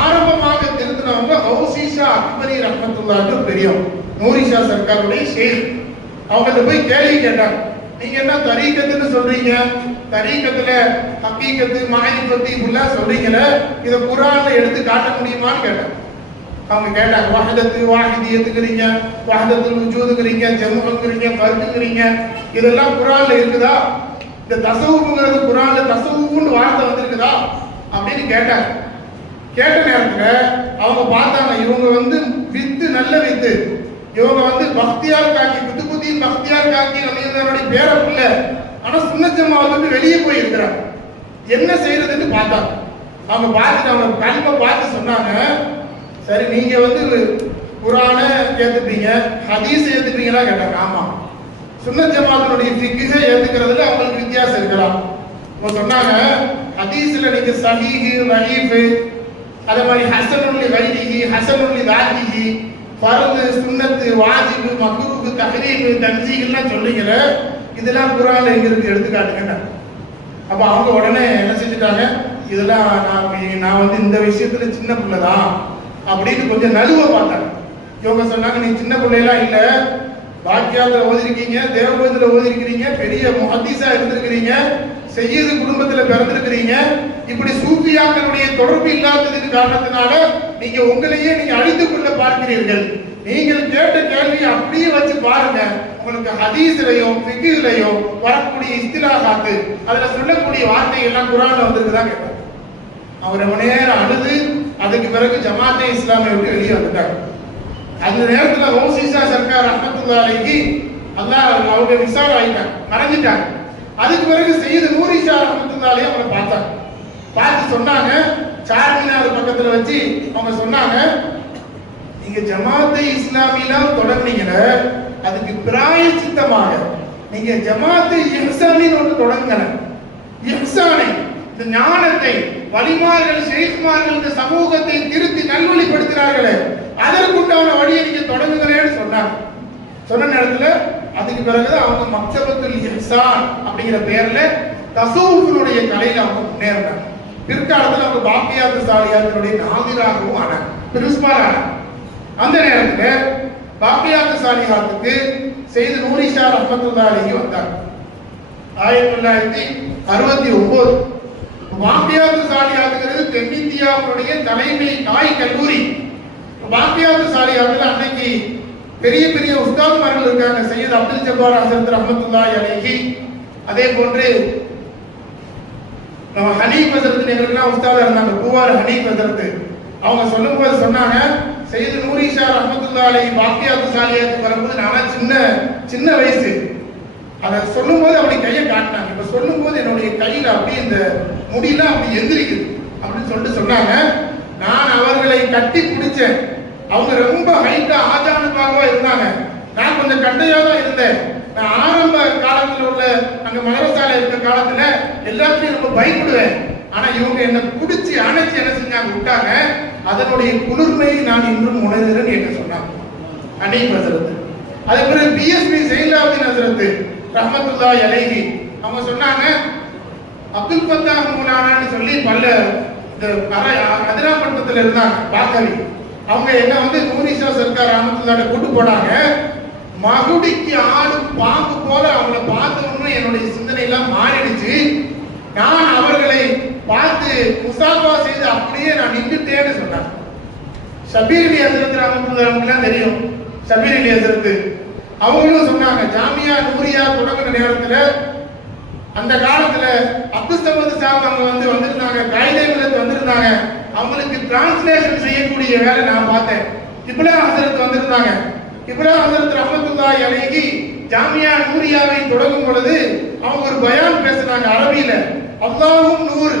ஆரம்பமாக திருத்தினவங்க ஹவுசிஷா அக்பரி ரஹ்மத்துல்லாஹி பெரியவங்க, நூரிஷா சர்க்காருடைய ஷேக். அவங்கள்ட்ட போய் கேள்வி கேட்டாங்க, நீங்க என்ன தரீக்கத்துன்னு சொல்றீங்க, தரீக்கத்துல ஹக்கீகத்து மாரிஃபத்து இப்படிலாம் சொல்றீங்களே, இதை குர்ஆன்ல எடுத்து காட்ட முடியுமான்னு கேட்டாங்க. அவங்க கேட்டாங்க, வஹதத்து வாஹிதியத்துக்குறீங்க, வஹதத்துல் வஜூதுக்குறீங்க, ஜம்முங்கிறீங்க, ஃபர்துங்கிறீங்க, இதெல்லாம் குர்ஆன்ல இருக்குதா? இந்த தஸவுஃப்ங்கிறது குர்ஆன்ல தஸவுஃப்னு வார்த்தை வந்திருக்குதா அப்படின்னு கேட்டாங்க. கேட்ட நேரத்துல அவங்க பார்த்தாங்க, இவங்க வந்து வித்து நல்ல வித்து, இவங்க வந்து பக்தியார் காக்கி குத்துபுத்தீன் பக்தியார் காக்கி அப்படிங்கிறவருடைய பேர பிள்ளை, ஆனா சுன்னத் ஜமாஅத்துக்கு வெளியே போய் இருக்கிறாங்க. என்ன செய்யறதுன்னு பார்த்தாங்க. அவங்க பார்த்துட்டு அவங்க கல்வை பார்த்து சொன்னாங்க, சரி நீங்க வந்து குர்ஆனை ஏத்துப்பீங்க, ஹதீஸ் ஏத்துப்பீங்களா கேட்டாங்க. ஆமா. சுன்னத் ஜமாஅத்துடைய ஃபிக்ஹை ஏத்துக்கிறதுல அவங்களுக்கு வித்தியாசம் இருக்கலாம். அவங்க சொன்னாங்க, ஹதீஸ்ல நீங்க ஸஹீஹ் தஈஃப், அதே மாதிரி ஹஸனுல் கைரிஹி ஹஸனுல் தாத்திஹி, ஃபர்து சுன்னத் வாஜிப் மக்ரூஹ் தஹ்ரீம் தன்ஸீஹ்லாம் சொல்றீங்கல, இதெல்லாம் குர்ஆன்ல எங்க இருக்கு எடுத்து காட்டுங்க. அப்ப அவங்க உடனே என்ன செஞ்சுட்டாங்க, இதெல்லாம் நான் வந்து இந்த விஷயத்துல சின்ன பிள்ளை தான் அப்படின்னு கொஞ்சம் நழுவ பார்த்தாங்க. இவங்க சொன்னாங்க, நீ சின்ன பிள்ளைலாம் இல்ல, பாக்கியாத்துல ஓதிருக்கீங்க, தேவபோதத்துல ஓதிருக்கிறீங்க, பெரிய முஹத்தீஸா இருந்திருக்கிறீங்க, செய்யது குடும்பத்துல பிறந்திருக்கிறீங்க, இப்படி சூஃபியாக்களுடைய தொடர்பு இல்லாததுக்கு காரணத்தினால நீங்க உங்களையே நீங்க அழித்துக் கொள்ள பார்க்கிறீர்கள். நீங்கள் கேட்ட கேள்வியை அப்படியே வச்சு பாருங்க, உங்களுக்கு ஹதீஸ்லயும் ஃபிக்ஹ்லயும் வரக்கூடிய இஸ்திலாஹாத்து அதுல சொல்லக்கூடிய வார்த்தை எல்லாம் குர்ஆன்ல வந்திருக்குதான் கேட்டாங்க. அவர் ரொம்ப நேரம் அழுது அதுக்கு பிறகு ஜமாஅத்தே இஸ்லாமை விட்டு வெளியே வந்துட்டாங்க. அந்த நேரத்துல ஹவுசிஷா சர்க்கார் ரஹ்மத்துல்லாஹி அலைஹி அல்லாஹ் அவங்க விசாரம் ஆயிட்டாங்க, மறைஞ்சிட்டாங்க. அதுக்கு பிறகு சையது நூரிஷா ரஹ்மத்துல்லாஹி அலைஹி அவங்களை பார்த்தாங்க. பார்த்து சொன்னாங்க, சார்மினார் பக்கத்துல வச்சு அவங்க சொன்னாங்க, நீங்க ஜமாஅத்தே இஸ்லாமிலாம் தொடங்குனீங்கல, அதுக்கு பிராயச்சித்தமாக நீங்க ஜமாஅத்தே இஹ்சானின்னு ஒன்று தொடங்குங்க. இஹ்சானை, இந்த ஞானத்தை வலிமார்கள் ஷேக்மார்கள் இந்த சமூகத்தை திருத்தி நல்வழிப்படுத்தினார்களே, அதற்குண்டான வழியை நீங்க தொடங்குங்களேன்னு சொன்னாங்க. சொன்ன நேரத்துல அதுக்கு பிறகுதான் அவங்க மக்தபத்துல் இஹ்சான் அப்படிங்கிற பேர்ல தஸவுஃபுடைய கலையில அவங்க முன்னேறினாங்க. பிற்காலத்துல அவங்க பாக்கியாத்து சாலியாத்தினுடைய நாதிராகவும் ஆனாங்க, பிரின்சிபால் ஆனாங்க. அந்த நேரத்துல பாக்கியாத்து சாலியாத்துக்கு செய்து நூரிஷா ரஹ்மத்துல்லாஹி அலைஹி வந்தாங்க 1969. பாக்கியாத்து சாலியாத்துங்கிறது தென்னிந்தியாவுடைய தலைமை தாய் கல்லூரி. பாக்கியாத்து சாலியாத்துல அன்னைக்கு பெரிய பெரிய உஸ்தாத்மார்கள் இருக்காங்க. சையத் அப்துல் ஜப்பார் ஹஸரத் ரஹ்மத்துல்லாஹி அலைஹி, அதே போன்று நம்ம ஹனீஃப் ஹஸரத் எங்களுக்குலாம் உஸ்தாதா இருந்தாங்க, பூவார் ஹனீஃப் ஹஸரத். அவங்க சொல்லும்போது சொன்னாங்க, சையது நூரி ஷா ரஹ்மத்துல்லாஹி அலைஹி வாக்கியாத்து சாலியாத்துக்கு வரும்போது நானா சின்ன வயசு, அதை சொல்லும்போது அப்படி கையை காட்டினாங்க. இப்ப சொல்லும்போது என்னுடைய கையில அப்படி இந்த முடியெல்லாம் அப்படி எந்திரிக்குது அப்படின்னு சொல்லிட்டு சொன்னாங்க. நான் அவர்களை கட்டி பிடிச்சேன். அவங்க ரொம்ப ஹைட்டா ஆஜானுபாகவா இருந்தாங்க. நான் கொஞ்சம் கட்டையா தான் இருந்தேன். நான் ஆரம்ப காலத்துல உள்ள அங்க மதரசால இருக்க காலத்துல எல்லாத்தையும் ரொம்ப பயப்படுவேன். ஆனா இவங்க என்ன பிடிச்சி அணைச்சி என்ன செஞ்சாங்க, விட்டாங்க. அதனுடைய குளிர்மையை நான் இன்றும் உணர்கிறேன் என்று சொன்னாங்க ஹனீஃப் ஹஸரத். அதே பிறகு பிஎஸ்பி ஸைனுலாப்தீன் ஹஸரத் ரஹ்மத்துல்லாஹி அலைஹி அவங்க சொன்னாங்க, அப்துல் ஃபத்தாஹ் மௌலானான்னு சொல்லி பல்ல அதிராப்பட்டத்தில் இருந்தாங்க பாக்கவி. அவங்க என்ன வந்து நூரி ஷா சர்க்கார் ரஹ்மத்துல்லாஹி கூட்டு போனாங்க. மகுடிக்கு ஆடு பாம்பு போல அவங்கள பார்த்தோம்னு என்னுடைய சிந்தனை எல்லாம் மாறிடுச்சு. நான் அவர்களை பார்த்து முசாஃபா செய்து அப்படியே நான் நின்றுட்டேன்னு சொன்னாங்க. ஷபீர் அலி ஹஸரத் ரஹ்மத்துல்லாஹி தெரியும். ஷபீர் அலி ஹஸரத் அவங்களும் சொன்னாங்க, ஜாமியா நூரியா தொடங்கின நேரத்துல அந்த காலத்துல அப்துல் சமது சாப் அவங்க வந்திருந்தாங்க, காயிதேமிலத் வந்திருந்தாங்க. அவங்களுக்கு டிரான்ஸ்லேஷன் செய்யக்கூடிய வேலை நான் பார்த்தேன். கிப்லா ஹஸரத் வந்திருந்தாங்க. கிப்லா ஹஸரத் ரஹ்மத்துல்லாஹி அலைஹி ஜாமியா நூரியாவை தொடங்கும் பொழுது அவங்க ஒரு பயான் பேசினாங்க அரபியில. அல்லாஹும் நூர்,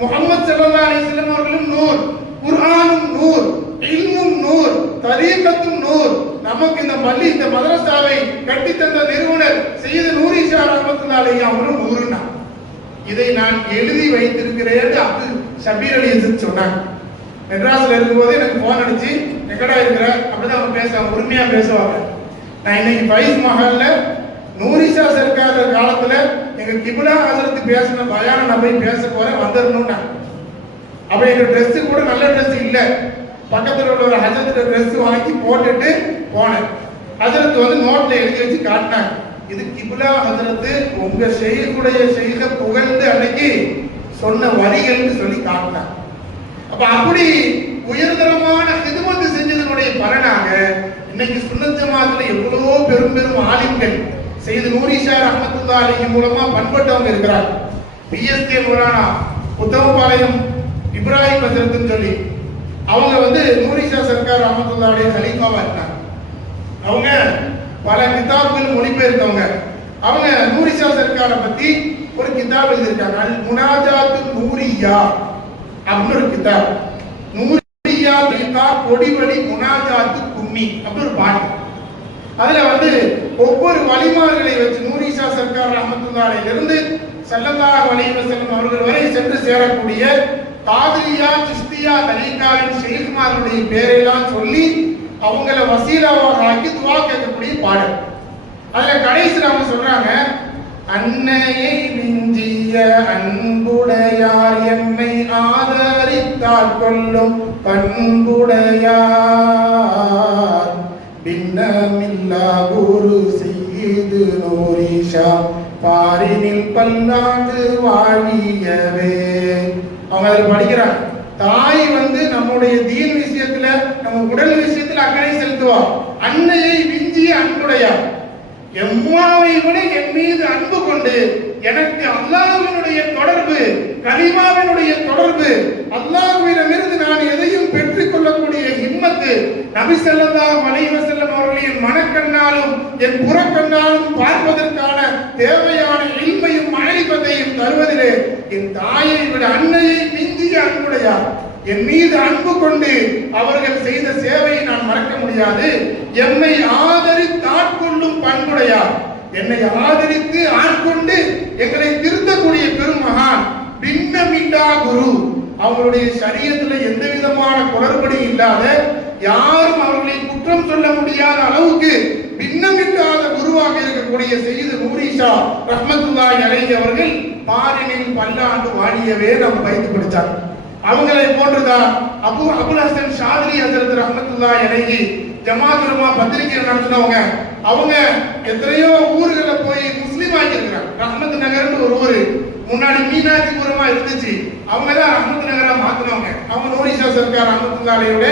முஹம்மது ஸல்லல்லாஹு அலைஹி வஸல்லம் அவர்களும் நூர், குர்ஆனும் நூர், இல்மும் நூர், தரீகத்தும் நூர். நமக்கு இந்த பள்ளி இந்த மதரசாவை கட்டி தந்த நிறுவனர் சையது நூரி ஷா ரஹ்மத்துல்லாஹி அலைஹி அவர்களும் நூறுனா. இதை நான் எழுதி வைத்திருக்கிறேன் அப்துல் ஷபீர் அலி ஹஸரத் சொன்னாங்க. மெட்ராஸ்ல இருக்கும்போது எனக்கு போன் அடிச்சு, எங்கடா இருக்கிற அப்படிதான் அவங்க பேசுவாங்க, உரிமையா பேசுவாங்க. நான் இன்னைக்கு ஃபைஸ் மஹல்ல நூரி ஷா சர்க்கார் காலத்துல எங்க கிப்லா ஹஸரத் பேசின பயானை நான் போய் பேச போறேன், வந்துடணும்னா. அப்ப எங்க ட்ரெஸ் கூட நல்ல ட்ரெஸ் இல்ல. பக்கத்துல உள்ள ஒரு ஹஸரத் ட்ரெஸ் வாங்கி போட்டுட்டு போனேன். ஹஸரத் நோட்ல எழுதி வச்சு காட்டினாங்க, இது கிப்லா ஹஸரத் உங்க ஷெய்குடைய ஷெய்க புகழ்ந்து அன்னைக்கு சொன்ன வரிகள்னு சொல்லி காட்டினாங்க. அப்ப அப்படி உயர்தரமான ஹிதுமத் செஞ்சதனுடைய பலனாக இன்னைக்கு சுன்னத் ஜமாத்துல எவ்வளவோ பெரும் ஆலிம்கள் சையது நூரி ஷா ரஹ்மத்துல்லாஹி அலைஹி மூலமா பண்பட்டவங்க இருக்கிறாங்க. பிஎஸ்கே மௌலானா உத்தமபாளையம் இப்ராஹிம் ஹஸரத்னு சொல்லி அவங்க நூரி ஷா சர்க்கார் ரஹ்மத்துல்லாஹி அலைஹி கலீஃபாவா இருந்தாங்க. அவங்க பல கிதாபுகள் மொழிபெயர்த்தவங்க. அவங்க நூரி ஷா சர்க்காரை பத்தி ஒரு கிதாப் எழுதியிருக்காங்க, அல் முனாஜாத்து நூரியா அப்படின்னு ஒரு கிதாப். நூரியா பில்கா கொடிவழி முனாஜாத்து கும்மி அப்படி ஒரு பாட்டு. அதுல ஒவ்வொரு வழிமார்களை வச்சு நூரி ஷா சர்க்கார் ரஹ்மத்துல்லாஹி அலைஹி இருந்து ஸல்லல்லாஹு அலைஹி வஸல்லம் அவர்கள் வரை சென்று சேரக்கூடிய காதிரியா சிஸ்தியா தரீகாவின் ஷேഖ்மார்களுடைய பேரெல்லாம் சொல்லி அவங்கள வசீலாவாக ஆக்கி துவா கேட்கக்கூடிய பாடல். அதுல கடைசியில் அவங்க சொல்றாங்க, அன்னையை மிஞ்சிய அன்புடையார் எம்மை ஆதரித்தார் கொள்ளும் பண்புடையார் பின்னமில்லா குரு செய்து நூரி ஷா பாரினில் பல்லாண்டு வாழியவே. அவங்க அதில் படிக்கிறாங்க, தாய் நம்முடைய தீன் விஷயத்துல நம்ம உடல் விஷயத்துல அக்கறை செலுத்துவா. அன்னையை விஞ்சிய அன்புடையார், எம்மாவை விட என் மீது அன்பு கொண்டு எனக்கு அல்லாஹ்வினுடைய தொடர்பு, கலிமாவினுடைய தொடர்பு, அல்லாஹ்விடமிருந்து நான் எதையும் பெற்றுக் கொள்ளக்கூடிய ஹிம்மத்து நபி ஸல்லல்லாஹு அலைஹி வஸல்லம் அவர்களின் மனக்கண்ணாலும் என் புறக்கண்ணாலும் பார்ப்பதற்கான தேவையான இல்மையும் மஅரிஃபத்தையும் தருவதிலே என் தாயை விட அன்னையை விஞ்சிய அன்புடையார். என் மீது அன்பு கொண்டு அவர்கள் செய்த சேவையை நான் மறக்க முடியாது. என்னை ஆதரித்து ஆட்கொள்ளும் பண்புடையார், என்னை ஆதரித்து ஆட்கொண்டு எங்களை திருத்தக்கூடிய பெருமகான் பின்னமில்லா குரு. அவங்களுடைய ஷரியத்துல எந்த விதமான குளறுபடி இல்லாத, யாரும் அவர்களை குற்றம் சொல்ல முடியாத அளவுக்கு பின்னமில்லாத குருவாக இருக்கக்கூடிய சையது நூரி ஷா ரஹ்மத்துல்லாஹி அலைஹி அவர்கள் பாரினில் பல்லாண்டு வாழியவே நம்ம வைத்து படித்தாங்க. அவங்களை போன்றுதான் அபுல் ஹசன் ஷாதிலி ஹஸரத் ரஹ்மத்துல்லாஹி அலைஹி ஜமாத் உலமா பத்திரிகை நடத்தினவங்க. அவங்க எத்தனையோ ஊர்கள போய் முஸ்லீம் ஆகியிருக்கிறாங்க. ரஹ்மத் நகர்னு ஒரு ஊரு முன்னாடி மீனாட்சிபுரமா இருந்துச்சு, அவங்க தான் ரஹ்மத் நகரா மாத்தினவங்க. அவங்க நூரி ஷா சர்க்கார் ரஹ்மத்துல்லாஹி அலைஹியோட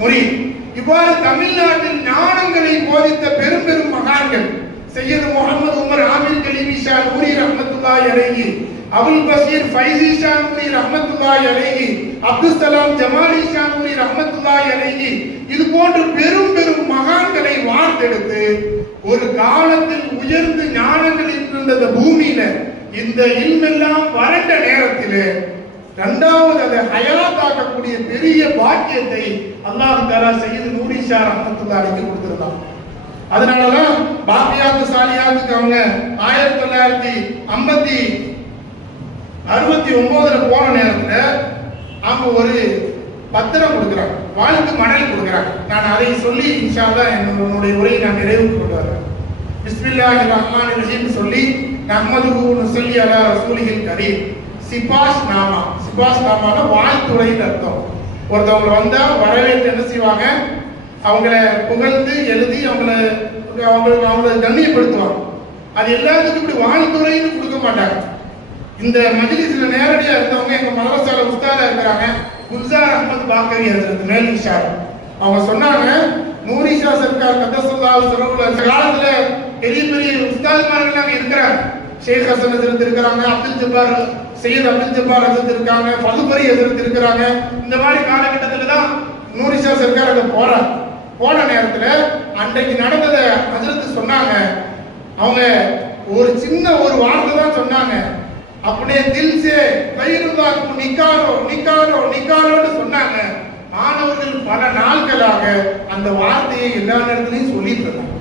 முரீத். இவ்வாறு தமிழ்நாட்டில் ஞானங்களை போதித்த பெரும் மகான்கள் சையது முகமது உமர் ஆமீர் கலீமி ஷா நூரி ரஹ்மத்துல்லாஹி அலைஹி, அபுல் பஷீர் ஃபைசி ஷா நூரி ரஹ்மத்துல்லாஹி அலைஹி, அப்துல் சலாம் ஜமாலி ஷா நூரி ரஹ்மத்துல்லாஹி அலைஹி, இது போன்ற பெரும் பெரும் மகான்களை வார்த்தெடுத்து ஒரு காலத்தில் உயர்ந்து ஞானங்கள் இருந்த இந்த பூமியில இந்த இல்மெல்லாம் வறண்ட நேரத்தில் இரண்டாவது அதை ஹயாத்தாக்கக்கூடிய பெரிய பாக்கியத்தை அல்லாஹ் தஆலா சையது நூரி ஷா ரஹ்மத்துல்லாஹி அலைஹி கொடுத்திருந்தாங்க. அதனாலதான் பாக்கியாத்து சாலியாத்துக்கு அவங்க 1969 போன நேரத்துல அவங்க ஒரு பத்திரம் கொடுக்குறாங்க, வாழ்த்து மடல் கொடுக்குறாங்க. நான் அதை சொல்லி இன்ஷா அல்லாஹ் என்னுடைய உரையை நான் நிறைவுக்கு கொண்டு வரேன். பிஸ்மில்லாஹிர் ரஹ்மானிர் ரஹீம் சொல்லி நஹ்மதுஹு நுஸல்லி அலா ரசூலிஹில் கரீம். சிபாஷ் நாமா, சிபாஷ் நாமானா வாழ்த்துரைன்னு அர்த்தம். ஒருத்தவங்க வந்தா வரவேற்று என்ன செய்வாங்க, அவங்கள புகழ்ந்து எழுதி அவங்கள கண்ணியப்படுத்துவாங்க. அது எல்லாத்துக்கும் இப்படி வாழ்த்துரைன்னு கொடுக்க மாட்டாங்க. இந்த மஜ்லிஸ்ல நேரடியா இருந்தவங்க எங்க மதரசால உஸ்தாதா இருக்கிறாங்க குல்சார் அஹ்மத் பாக்கரி ஹஜ்ரத் மேல் இஷார். அவங்க சொன்னாங்க, நூரி ஷா சர்க்கார் கத்தஸல்லாஹு ஸரவுல் அந்த காலத்துல பெரிய பெரிய உஸ்தாத்மார்கள் அங்க இருக்கிறாங்க. ஷேக் ஹசன் ஹஜ்ரத் இருக்காங்க, அப்துல் ஜப்பார் சையத் அப்துல் ஜப்பார் ஹஜ்ரத் இருக்காங்க, ஃபதுபரி ஹஜ்ரத் இருக்காங்க. இந்த மாதிரி காலகட்டத்துல தான் நூரி ஷா சர்க்கார் அங்க போறாங்க. போன நேரத்துல அன்றைக்கு நடந்ததை ஹஜ்ரத் சொன்னாங்க. அவங்க ஒரு சின்ன ஒரு வார்த்தை தான் சொன்னாங்க, அப்படியே தில் சே கைருல்லாஹு நிகாலோ நிகாலோ நிகாலோன்னு சொன்னாங்க. மாணவர்கள் பல நாட்களாக அந்த வார்த்தையை எல்லா நேரத்திலையும் சொல்லிட்டு இருந்தாங்க.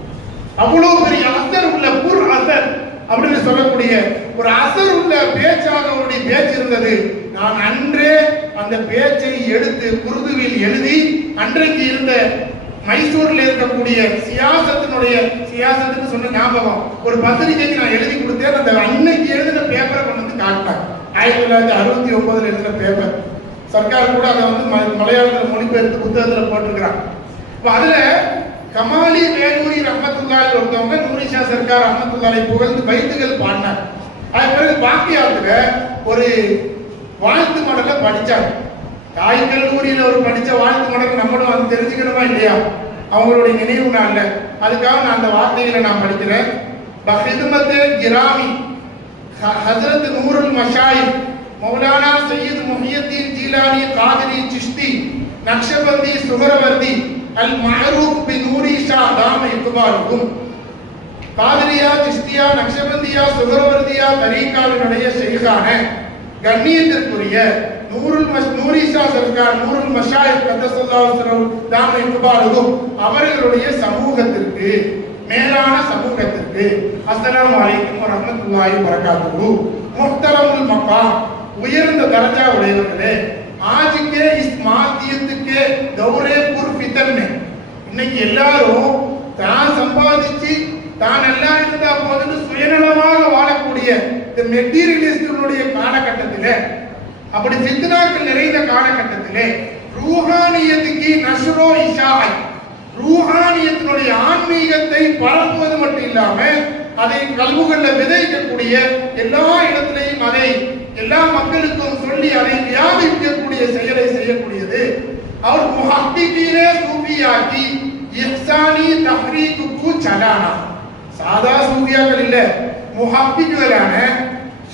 அவ்வளவு பெரிய அசர் உள்ள புர் அசர் அப்படின்னு சொல்லக்கூடிய ஒரு அசர் உள்ள பேச்சாக அவருடைய பேச்சு இருந்தது. நான் அன்றே அந்த பேச்சை எடுத்து உருதுவில் எழுதி அன்றைக்கு இருந்த மைசூர்ல இருக்கக்கூடிய சியாசத்துன்னு சொன்ன ஞாபகம் ஒரு பத்திரிகைக்கு நான் எழுதி கொடுத்தேன். அந்த அன்னைக்கு எழுதின பேப்பரை கொண்டு வந்து காட்டினாங்க. 1969 எழுதின பேப்பர். சர்க்கார் கூட அதை வந்து மலையாளத்தில் மொழிபெயர்த்து புத்தகத்தில் போட்டிருக்கிறாங்க. இப்போ அதுல கமாலி வேலூரி ரஹ்மத்துல்லாஹி ஒருத்தவங்க நூரி ஷா சர்க்கார் ரஹ்மத்துல்லாஹி புகழ்ந்து பைத்துகள் பாடினாங்க. அது பிறகு பாக்கியாத்துல ஒரு வாழ்த்து மடலை படிச்சாங்க. தாய் கல்லூரியில ஒரு படிச்ச வாழ்த்து மடல் நம்மளும் அது தெரிஞ்சுக்கணுமா இல்லையா, அவங்களுடைய நினைவு நாள்ல. அதுக்காக நான் அந்த வார்த்தைகளை நான் படிக்கிறேன். பஹிதுமத்தே கிராமி ஹஜ்ரத் நூருல் மஷாயிக் மௌலானா சையத் முஹியத்தீன் ஜீலானி காதிரி சிஷ்தி நக்ஷபந்தி சுஹரவர்தி அல் மஅரூஃப் பி நூரி ஷா தாம இக்பாலுக்கும். காதிரியா சிஷ்தியா நக்ஷபந்தியா சுஹரவர்தியா தரீகாவினுடைய ஷைகான கண்ணியத்திற்குரிய நூரி ஷா சர்க்கார் நூருல் மஷாயிக் கத்தஸல்லாஹு தாம இக்பாலுக்கும் அவர்களுடைய சமூகத்திற்கு, மேலான சமூகத்திற்கு அஸ்ஸலாமு அலைக்கும் வரஹ்மத்துல்லாஹி வபரகாத்துஹு. முஹ்தரமுல் மகாம், உயர்ந்த தரஜா உடையவர்களே, ஆஜ்கே இஸ் மாத்தியத்துக்கே தௌரே புர் ஃபிதன். இன்னைக்கு எல்லாரும் தான் சம்பாதிச்சு தான் எல்லாம் இருந்தா போதுன்னு சுயநலமாக வாழக்கூடிய இந்த மெட்டீரியலிஸ்டுடைய காலகட்டத்திலே, அப்படி ஃபித்னாக்கள் நிறைந்த காலகட்டத்திலே ரூஹானியத்துக்கு நஷ்ரோ இஷாஐ, ரூஹானியத்தினுடைய ஆன்மீகத்தை பரப்புவது மட்டும் இல்லாம அதை கல்வுகள்ல விதைக்கக்கூடிய, எல்லா இடத்திலையும் அதை எல்லா மக்களுக்கும் சொல்லி அதை வியாபிக்கக்கூடிய செயலை செய்யக்கூடியது. அவர் முஹத்திகீனே சூஃபியாக்கி இஹ்சானி தஹ்ரீக்குக்கு சலானா. சாதா சூஃபியாக்கள் இல்ல, முஹத்திகீனான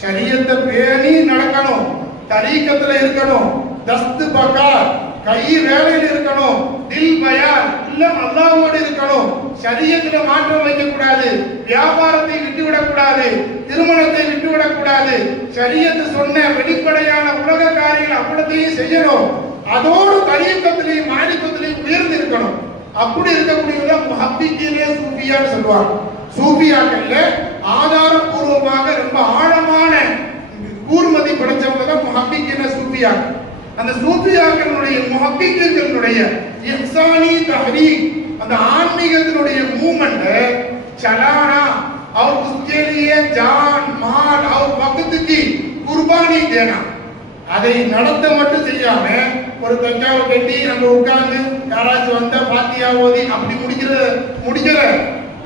ஷரியத்தை பேணி நடக்கணும், தரீக்கத்துல இருக்கணும், தஸ்து பக்கார் கை வேலையில் இருக்கணும், தில் பயான் இல்லம் அல்லாஹ்வோடு இருக்கணும், ஷரியத்துல மாற்றம் வைக்க கூடாது, வியாபாரத்தை விட்டுவிடக் கூடாது, திருமணத்தை விட்டுவிடக் கூடாது, ஷரியத்து சொன்ன வெளிப்படையான உலக காரியங்கள் அப்படித்தையும் செய்யணும், அதோடு தரீக்கத்திலையும் மாணிக்கத்திலையும் உயர்ந்து இருக்கணும். அப்படி இருக்கக்கூடியவங்க முஹத்திகீனே சூஃபியான்னு சொல்லுவாங்க. சூஃபியாக்கள்ல ஆதாரபூர்வமாக ரொம்ப ஆழமான கூர்மதி படைச்சவங்க தான் முஹத்திகீனே சூஃபியாக்கள். அந்த சூஃபியாக்களுடைய முஹத்திகீன்களுடைய இஹ்சானி தஹ்ரீக், அந்த ஆன்மீகத்தினுடைய மூவ்மெண்ட் चलाना और उसके लिए जान माल और वक्त की कुर्बानी देना. அதை நடத்த மட்டும் செய்யாம ஒரு தஞ்சாவூர் கட்டி அங்க உட்கார்ந்து யாராச்சும் வந்தா பாத்தியா ஓதி அப்படி முடிக்கிற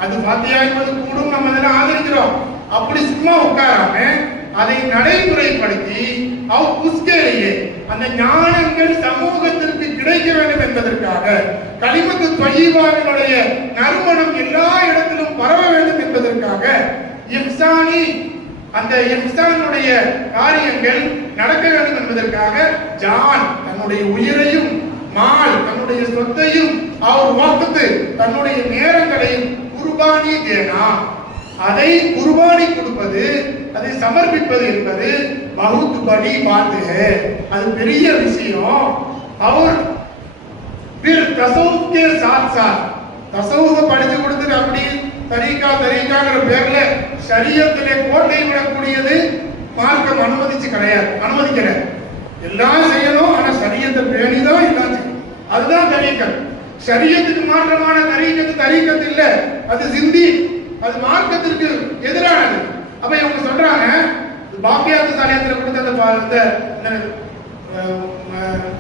அது பாத்தியா என்பது கூடும் நம்ம இதெல்லாம் ஆதரிக்கிறோம். அப்படி சும்மா உட்காராம அதை நடைமுறைப்படுத்தி புஸ்கேலேயே அந்த ஞானங்கள் சமூகத்திற்கு கிடைக்க வேண்டும் என்பதற்காக கலிமத்து தொய்யிபாவினுடைய நறுமணம் எல்லா இடத்திலும் பரவ வேண்டும் என்பதற்காக இஹ்சானி அந்த இஹ்சானுடைய காரியங்கள் நடக்க வேண்டும் என்பதற்காக ஜான் தன்னுடைய உயிரையும் மால் தன்னுடைய சொத்தையும் அவர் வாக்குத்து தன்னுடைய நேரங்களையும் குர்பானி தேனா அதை குர்பானி கொடுப்பது அதை சமர்ப்பிப்பது என்பது பகுத் படி பாத்து அது பெரிய விஷயம். அவர் பிர் தசவுஃப் கே சாத் சாத் தசவுஃப் படிச்சு கொடுத்துட்டு அப்படி தரீகாங்கிற பேர்ல ஷரியத்திலே கோட்டை விடக்கூடியது மார்க்கம் அனுமதிக்கல. எல்லாம் செய்யணும், ஆனா ஷரியத்தை பேணிதான் எல்லாம் செய்யணும். அதுதான் தரீகத். ஷரியத்துக்கு மாற்றமான தரீகத் இல்ல, அது சிந்தி, அது மார்க்கத்திற்கு எதிரானது. அப்ப இவங்க சொல்றாங்க பாக்கியாத்து சாலியத்துல கொடுத்த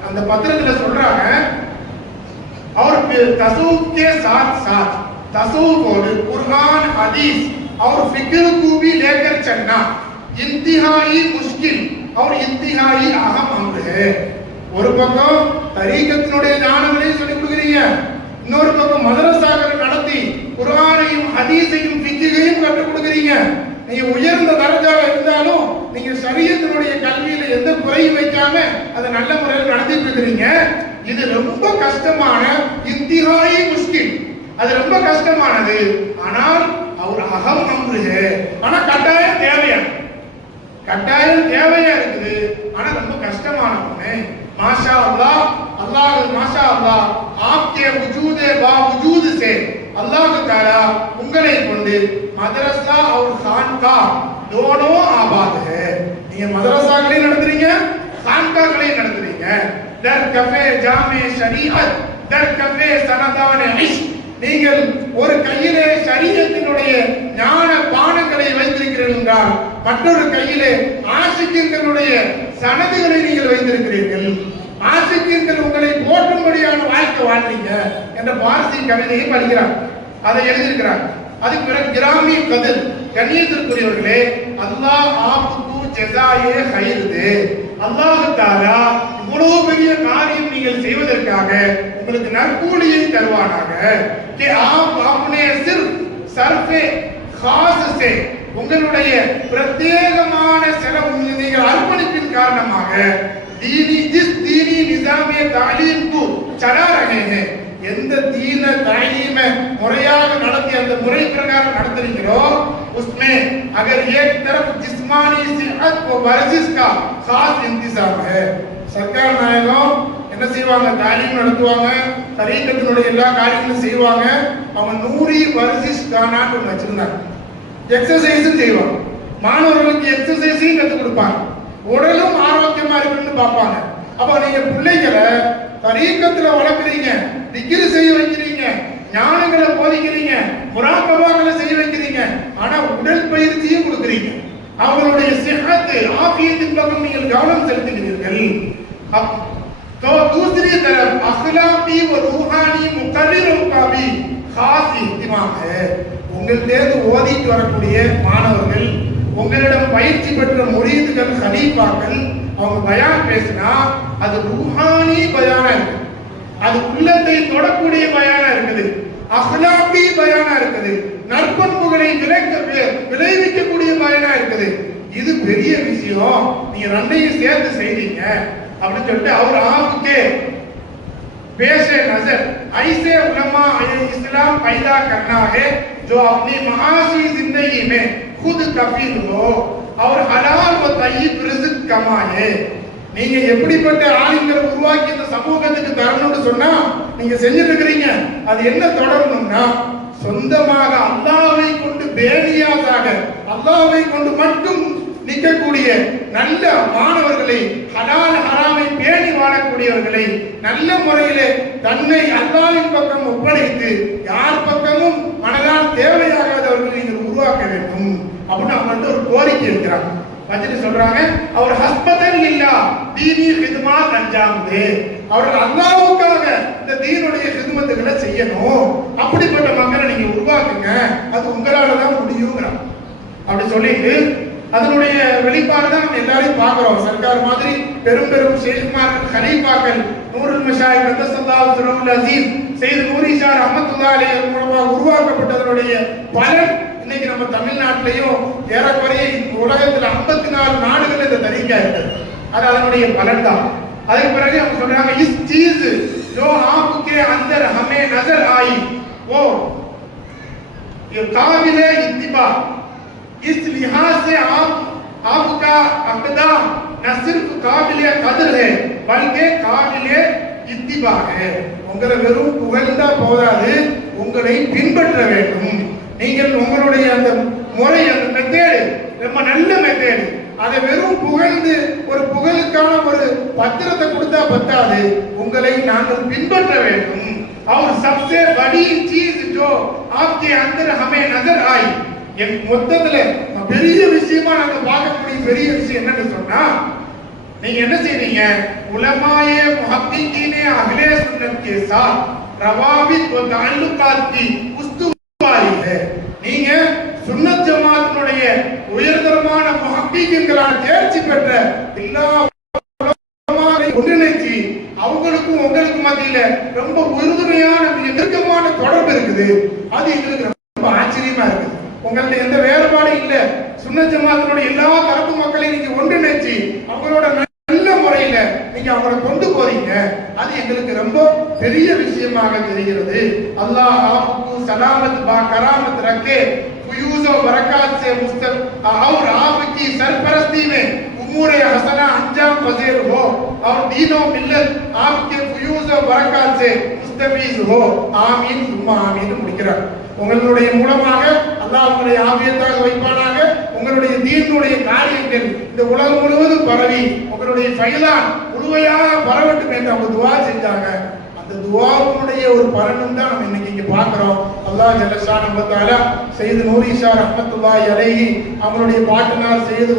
அந்த பத்திரத்துல சொல்றாங்க और तसव्वुफ के साथ साथ तसव्वुफ और कुरान हदीस और फिक्र को भी लेकर चलना इंतहाई मुश्किल और इंतहाई अहम अमर है. ஒரு பக்கம் தரீகத்தினுடைய ஞானங்களையும் சொல்லிக் கொடுக்குறீங்க, இன்னொரு பக்கம் மதரசாக்கள் நடத்தி குர்ஆனையும் ஹதீஸையும் ஃபிக்ஹையும் கற்றுக் கொடுக்குறீங்க. நீங்க உயர்ந்த தரஜால இருந்தாலும் நீங்க ஷரியத்தினுடைய கல்வியில எந்த குறையும் வைக்காம அதை நல்ல முறையில் நடத்திட்டு இருக்கிறீங்க. இது ரொம்ப கஷ்டமான இன்திஹாயி முஷ்கில், அது ரொம்ப கஷ்டமானது. ஆனால் அவர் அகம் அம்ருஹே, ஆனா கட்டாயம் தேவையா இருக்குது, ஆனா ரொம்ப கஷ்டமான ஒண்ணு. மாஷா அல்லாஹ் அல்லாஹ் மாஷா அல்லாஹ் ஆப்கே வஜூதே பாவஜூத் से अल्लाह ताला உங்களை கொண்டு மதரசா और खानका दोनों आबाद है. நீங்க மதரசாக்களையும் நடத்துறீங்க, खानकाக்களையும் நடத்துறீங்க. दर कफे जामे शरीअत दर कफे सनदान इश्क. நீங்கள் ஒரு கையிலே ஷரியத்தினுடைய ஞான பானங்களை வைத்திருக்கிறீர்கள் என்றால் மற்றொரு கையிலே ஆஷிக்கின்களுடைய சனதுகளை நீங்கள் வைத்திருக்கிறீர்கள். ஆஷிக்கின்கள் உங்களை போற்றும்படியான வாழ்க்கை வாழ்றீங்க என்ற பார்சி கவிதையை படிக்கிறார், அதை எழுதியிருக்கிறார். அதுக்கு பிறகு கிராமி கதிர் கண்ணியத்திற்குரியவர்களே, அல்லாஹ் ஆப்புக்கு ஜஸாயே ஹைர் தே. அல்லாஹ் தஆலா இவ்வளவு பெரிய காரியம் நீங்கள் செய்வதற்காக உங்களுக்கு நற்கூலியை தருவானாக. कि आप अपने सिर्फ सर्फे खास से உங்களுடைய பிரத்யேகமான செலவு நீங்கள் அர்ப்பணிப்பின் காரணமாக दीनी निजामे तालीम को चला रहे हैं. எந்த தீன தாலீம முறையாக நடத்தி அந்த முறை பிரகாரம் நடத்துறீங்களோ उसमें अगर एक तरफ जिस्मानी सेहत व वर्जिश का खास इंतजाम है. सरकार நாயகம் என்ன செய்வாங்க, தாலீம் நடத்துவாங்க, தரீகத்தினுடைய எல்லா காரியங்களும் செய்வாங்க. அவங்க நூரி வர்ஜிஷ் கானான்னு ஒன்று வச்சிருந்தாங்க, எக்ஸசைஸும் செய்வாங்க. மாணவர்களுக்கு எக்ஸசைஸையும் கற்றுக் கொடுப்பாங்க, உடலும் ஆரோக்கியமா இருக்குன்னு பார்ப்பாங்க. அப்ப நீங்க பிள்ளைகளை தரீகத்துல வளர்க்குறீங்க, திக்ர் செய்ய வைக்கிறீங்க, ஞானங்களை போதிக்கிறீங்க, முராகபாக்களை செய்ய வைக்கிறீங்க, ஆனா உடல் பயிற்சியும் கொடுக்குறீங்க. அவங்களுடைய சிஹத் ஆஃபியத்தின் பக்கம் நீங்கள் கவனம் செலுத்துகிறீர்கள். तो दूसरी तरफ अखलाकी व रूहानी मुकर्रिरों का भी खास इहतिमाम है. உங்களிடந்து ஓதிட்டு வரக்கூடிய மாணவர்கள், உங்களிடம் பயிற்சி பெற்ற முரீதுகள், ஹலீஃபாக்கள், அவங்க பயான் பேசினா அது ரூஹானி பயானா இருக்கு, அது உள்ளத்தை தொடக்கூடிய பயானா இருக்குது, அஹ்லாகி பயானா இருக்குது, நற்பண்புகளை விளைவிக்கக்கூடிய பயானா இருக்குது. இது பெரிய விஷயம், நீங்க ரெண்டையும் சேர்த்து செய்தீங்க அப்படின்னு சொல்லிட்டு அவர் आपके पेशे नजर ऐसे उलमा इस्लाम पैदा करना है जो अपनी माशी जिंदगी में खुद कफील हो और हलाल व तय्यब रिज़्क कमाए. நீங்க எப்படிப்பட்ட ஆளுங்களை உருவாக்கி இந்த சமூகத்துக்கு தரணும்னு சொன்னா நீங்க செஞ்சுட்டு இருக்கிறீங்க. அது என்ன தொடரணும்னா சொந்தமாக அல்லாஹ்வை கொண்டு பேணியாதாக அல்லாஹ்வை கொண்டு மட்டும் நிற்கக்கூடிய நல்ல மாணவர்களை, ஹலால் ஹராமை பேணி வாழக்கூடியவர்களை, நல்ல முறையிலே தன்னை அல்லாஹ்வின் பக்கம் ஒப்படைத்து யார் பக்கமும் மனதால் தேவையாகாதவர்களை நீங்கள் உருவாக்க வேண்டும் அப்படின்னு அவங்கள்ட்ட ஒரு கோரிக்கை இருக்கிறாங்க. வச்சுட்டு சொல்றாங்க, அவர் ஹஸ்பதன் இல்லா தீனி ஹிதுமாத் அஞ்சாம் தே. அவர்கள் அல்லாஹ்வுக்காக இந்த தீனுடைய ஹிதுமத்துகளை செய்யணும், அப்படிப்பட்ட மக்களை நீங்க உருவாக்குங்க, அது உங்களால தான் முடியுங்கிறாங்க. அப்படி சொல்லிட்டு அதனுடைய வெளிப்பாடு தான் நம்ம எல்லாரையும் பார்க்கிறோம். சர்க்கார் மாதிரி பெரும் பெரும் ஷேக்மார்கள், கலீஃபாக்கள், நூருல் மஷாயிக் கத்தஸல்லாஹு சிர்ரஹுல் அஸீஸ், சையத் நூரி ஷா ரஹ்மத்துல்லாஹி அலைஹி மூலமாக உருவாக்கப்பட்டதனுடைய பலன் இன்னைக்கு நம்ம தமிழ்நாட்டிலையும் ஏறக்குறைய உலகத்தில் 54 நாடுகள் இந்த தரீக்கா இருக்குது. அது அதனுடைய பலன் தான். அதுக்கு பிறகு அவங்க சொல்றாங்க, இஸ் சீஸ் जो आपके अंदर हमें नजर आई वो ये काबिल इत्तिबा, इस लिहाज से आपका अक़दाम न सिर्फ काबिल कदर है बल्कि काबिल इत्तिबा है. உங்களை வெறும் புகழ்ந்தா போதாது, உங்களை பின்பற்ற வேண்டும். நீங்கள் உங்களுடைய அந்த முறை, அந்த மெத்தேடு ரொம்ப நல்ல மெத்தேடு. அதை வெறும் புகழ்ந்து ஒரு புகழுக்கான ஒரு பத்திரத்தை கொடுத்தா பத்தாது, உங்களை நாங்கள் பின்பற்ற வேண்டும். और सबसे बड़ी चीज जो आपके अंदर हमें नजर आई, மொத்தத்துல பெரிய விஷயமா நாங்க பார்க்கக்கூடிய பெரிய விஷயம் என்னன்னு சொன்னா, நீங்க என்ன செய்றீங்க, உலமாயே முஹக்கிகீனே அஹ்லே சுன்னத் के साथ रवाबित व ताल्लुकात की उस्तुवारी है. நீங்க சுன்னத் ஜமாத்தினுடைய உயர்தரமான முஹக்கிகீன்களான தேர்ச்சி பெற்ற எல்லா உலமாக்களையும் ஒன்றிணைச்சு அவங்களுக்கும் உங்களுக்கு மத்தியில ரொம்ப உறுதுணையான நெருக்கமான தொடர்பு இருக்குது. அது எங்களுக்கு ரொம்ப ஆச்சரியமா இருக்குது. உங்கள்ட்ட எந்த வேறுபாடும் இல்ல. சுன்னத் ஜமாத்தினுடைய எல்லா தரப்பு மக்களையும் நீங்க ஒன்றிணைச்சு அவங்களோட நல்ல முறையில நீங்க அவங்களை கொண்டு போறீங்க. அது எங்களுக்கு ரொம்ப பெரிய விஷயமாக தெரிகிறது. அல்லாஹ் आपको सलामत बा करामत रखे, फयूज़ और बरकत से मुस्तक और आपकी सरपरस्ती में उमूर हसना अंजाम पजीर हो और दीनों मिल्लत आपके फयूज़ और बरकत से मुस्तफीज हो. आमीन सुम्मा आमीन முடிக்கிறார். உங்களுடைய மூலமாக அல்லாஹ் உங்களை ஆபியத்தாக வைப்பானாக. உங்களுடைய தீனுடைய காரியங்கள் இந்த உலகம் முழுவதும் பரவி உங்களுடைய ஃபைலான் முழுமையாக பரவட்டும் என்று அவங்க துஆ செஞ்சாங்க. அந்த துஆவுடைய ஒரு பலனும் தான் நம்ம இன்னைக்கு இங்க பார்க்கிறோம். அல்லாஹ் ஜல்லஷானஹு வ தஆலா சையத் நூரி ஷா ரஹ்மத்துல்லாஹி அலைஹி அவங்களுடைய பாட்டனார் சையத்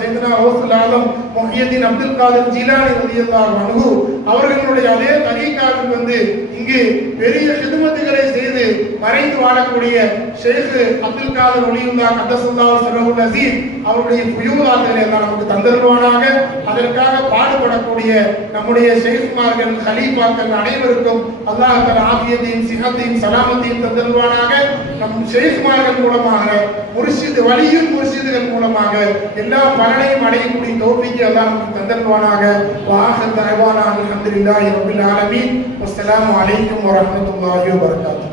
சையதுனா கௌசுல் ஆலம் முஹியதீன் அப்துல் காதர் ஜீலானி ரலியல்லாஹு அன்ஹு அவர்களுடைய அதே தரீகாவுக்கு வந்து இங்கு பெரிய ஹிதமத்துகளை செய்து மறைந்து வாழக்கூடிய ஷேக் அப்துல் காதர் வலியுல்லாஹ் கத்தஸல்லாஹு சிர்ரஹுல் அஸீஸ் அவருடைய புயூதாக்களை எல்லாம் நமக்கு தந்தருவானாக. அதற்காக பாடுபடக்கூடிய நம்முடைய ஷேக்மார்கள், கலீஃபாக்கள் அனைவருக்கும் அல்லாஹ் தஆலா ஆஃபியத்தையும் சிஹத்தையும் சலாமத்தையும் தந்தருவானாக. நம் ஷேக்மார்கள் மூலமாக முர்ஷித் வலியுல் முர்ஷிதுகள் மூலமாக எல்லா பலனையும் அடையக்கூடிய தௌஃபீக்கை அல்லாஹ் நமக்கு தந்தருவானாக. வாஹிர் தஅவானா அல்ஹம்துலில்லாஹி ரப்பில் ஆலமீன். வஸ்ஸலாமு அலைக்கும் வரஹ்மத்துல்லாஹி வபரகாத்துஹு.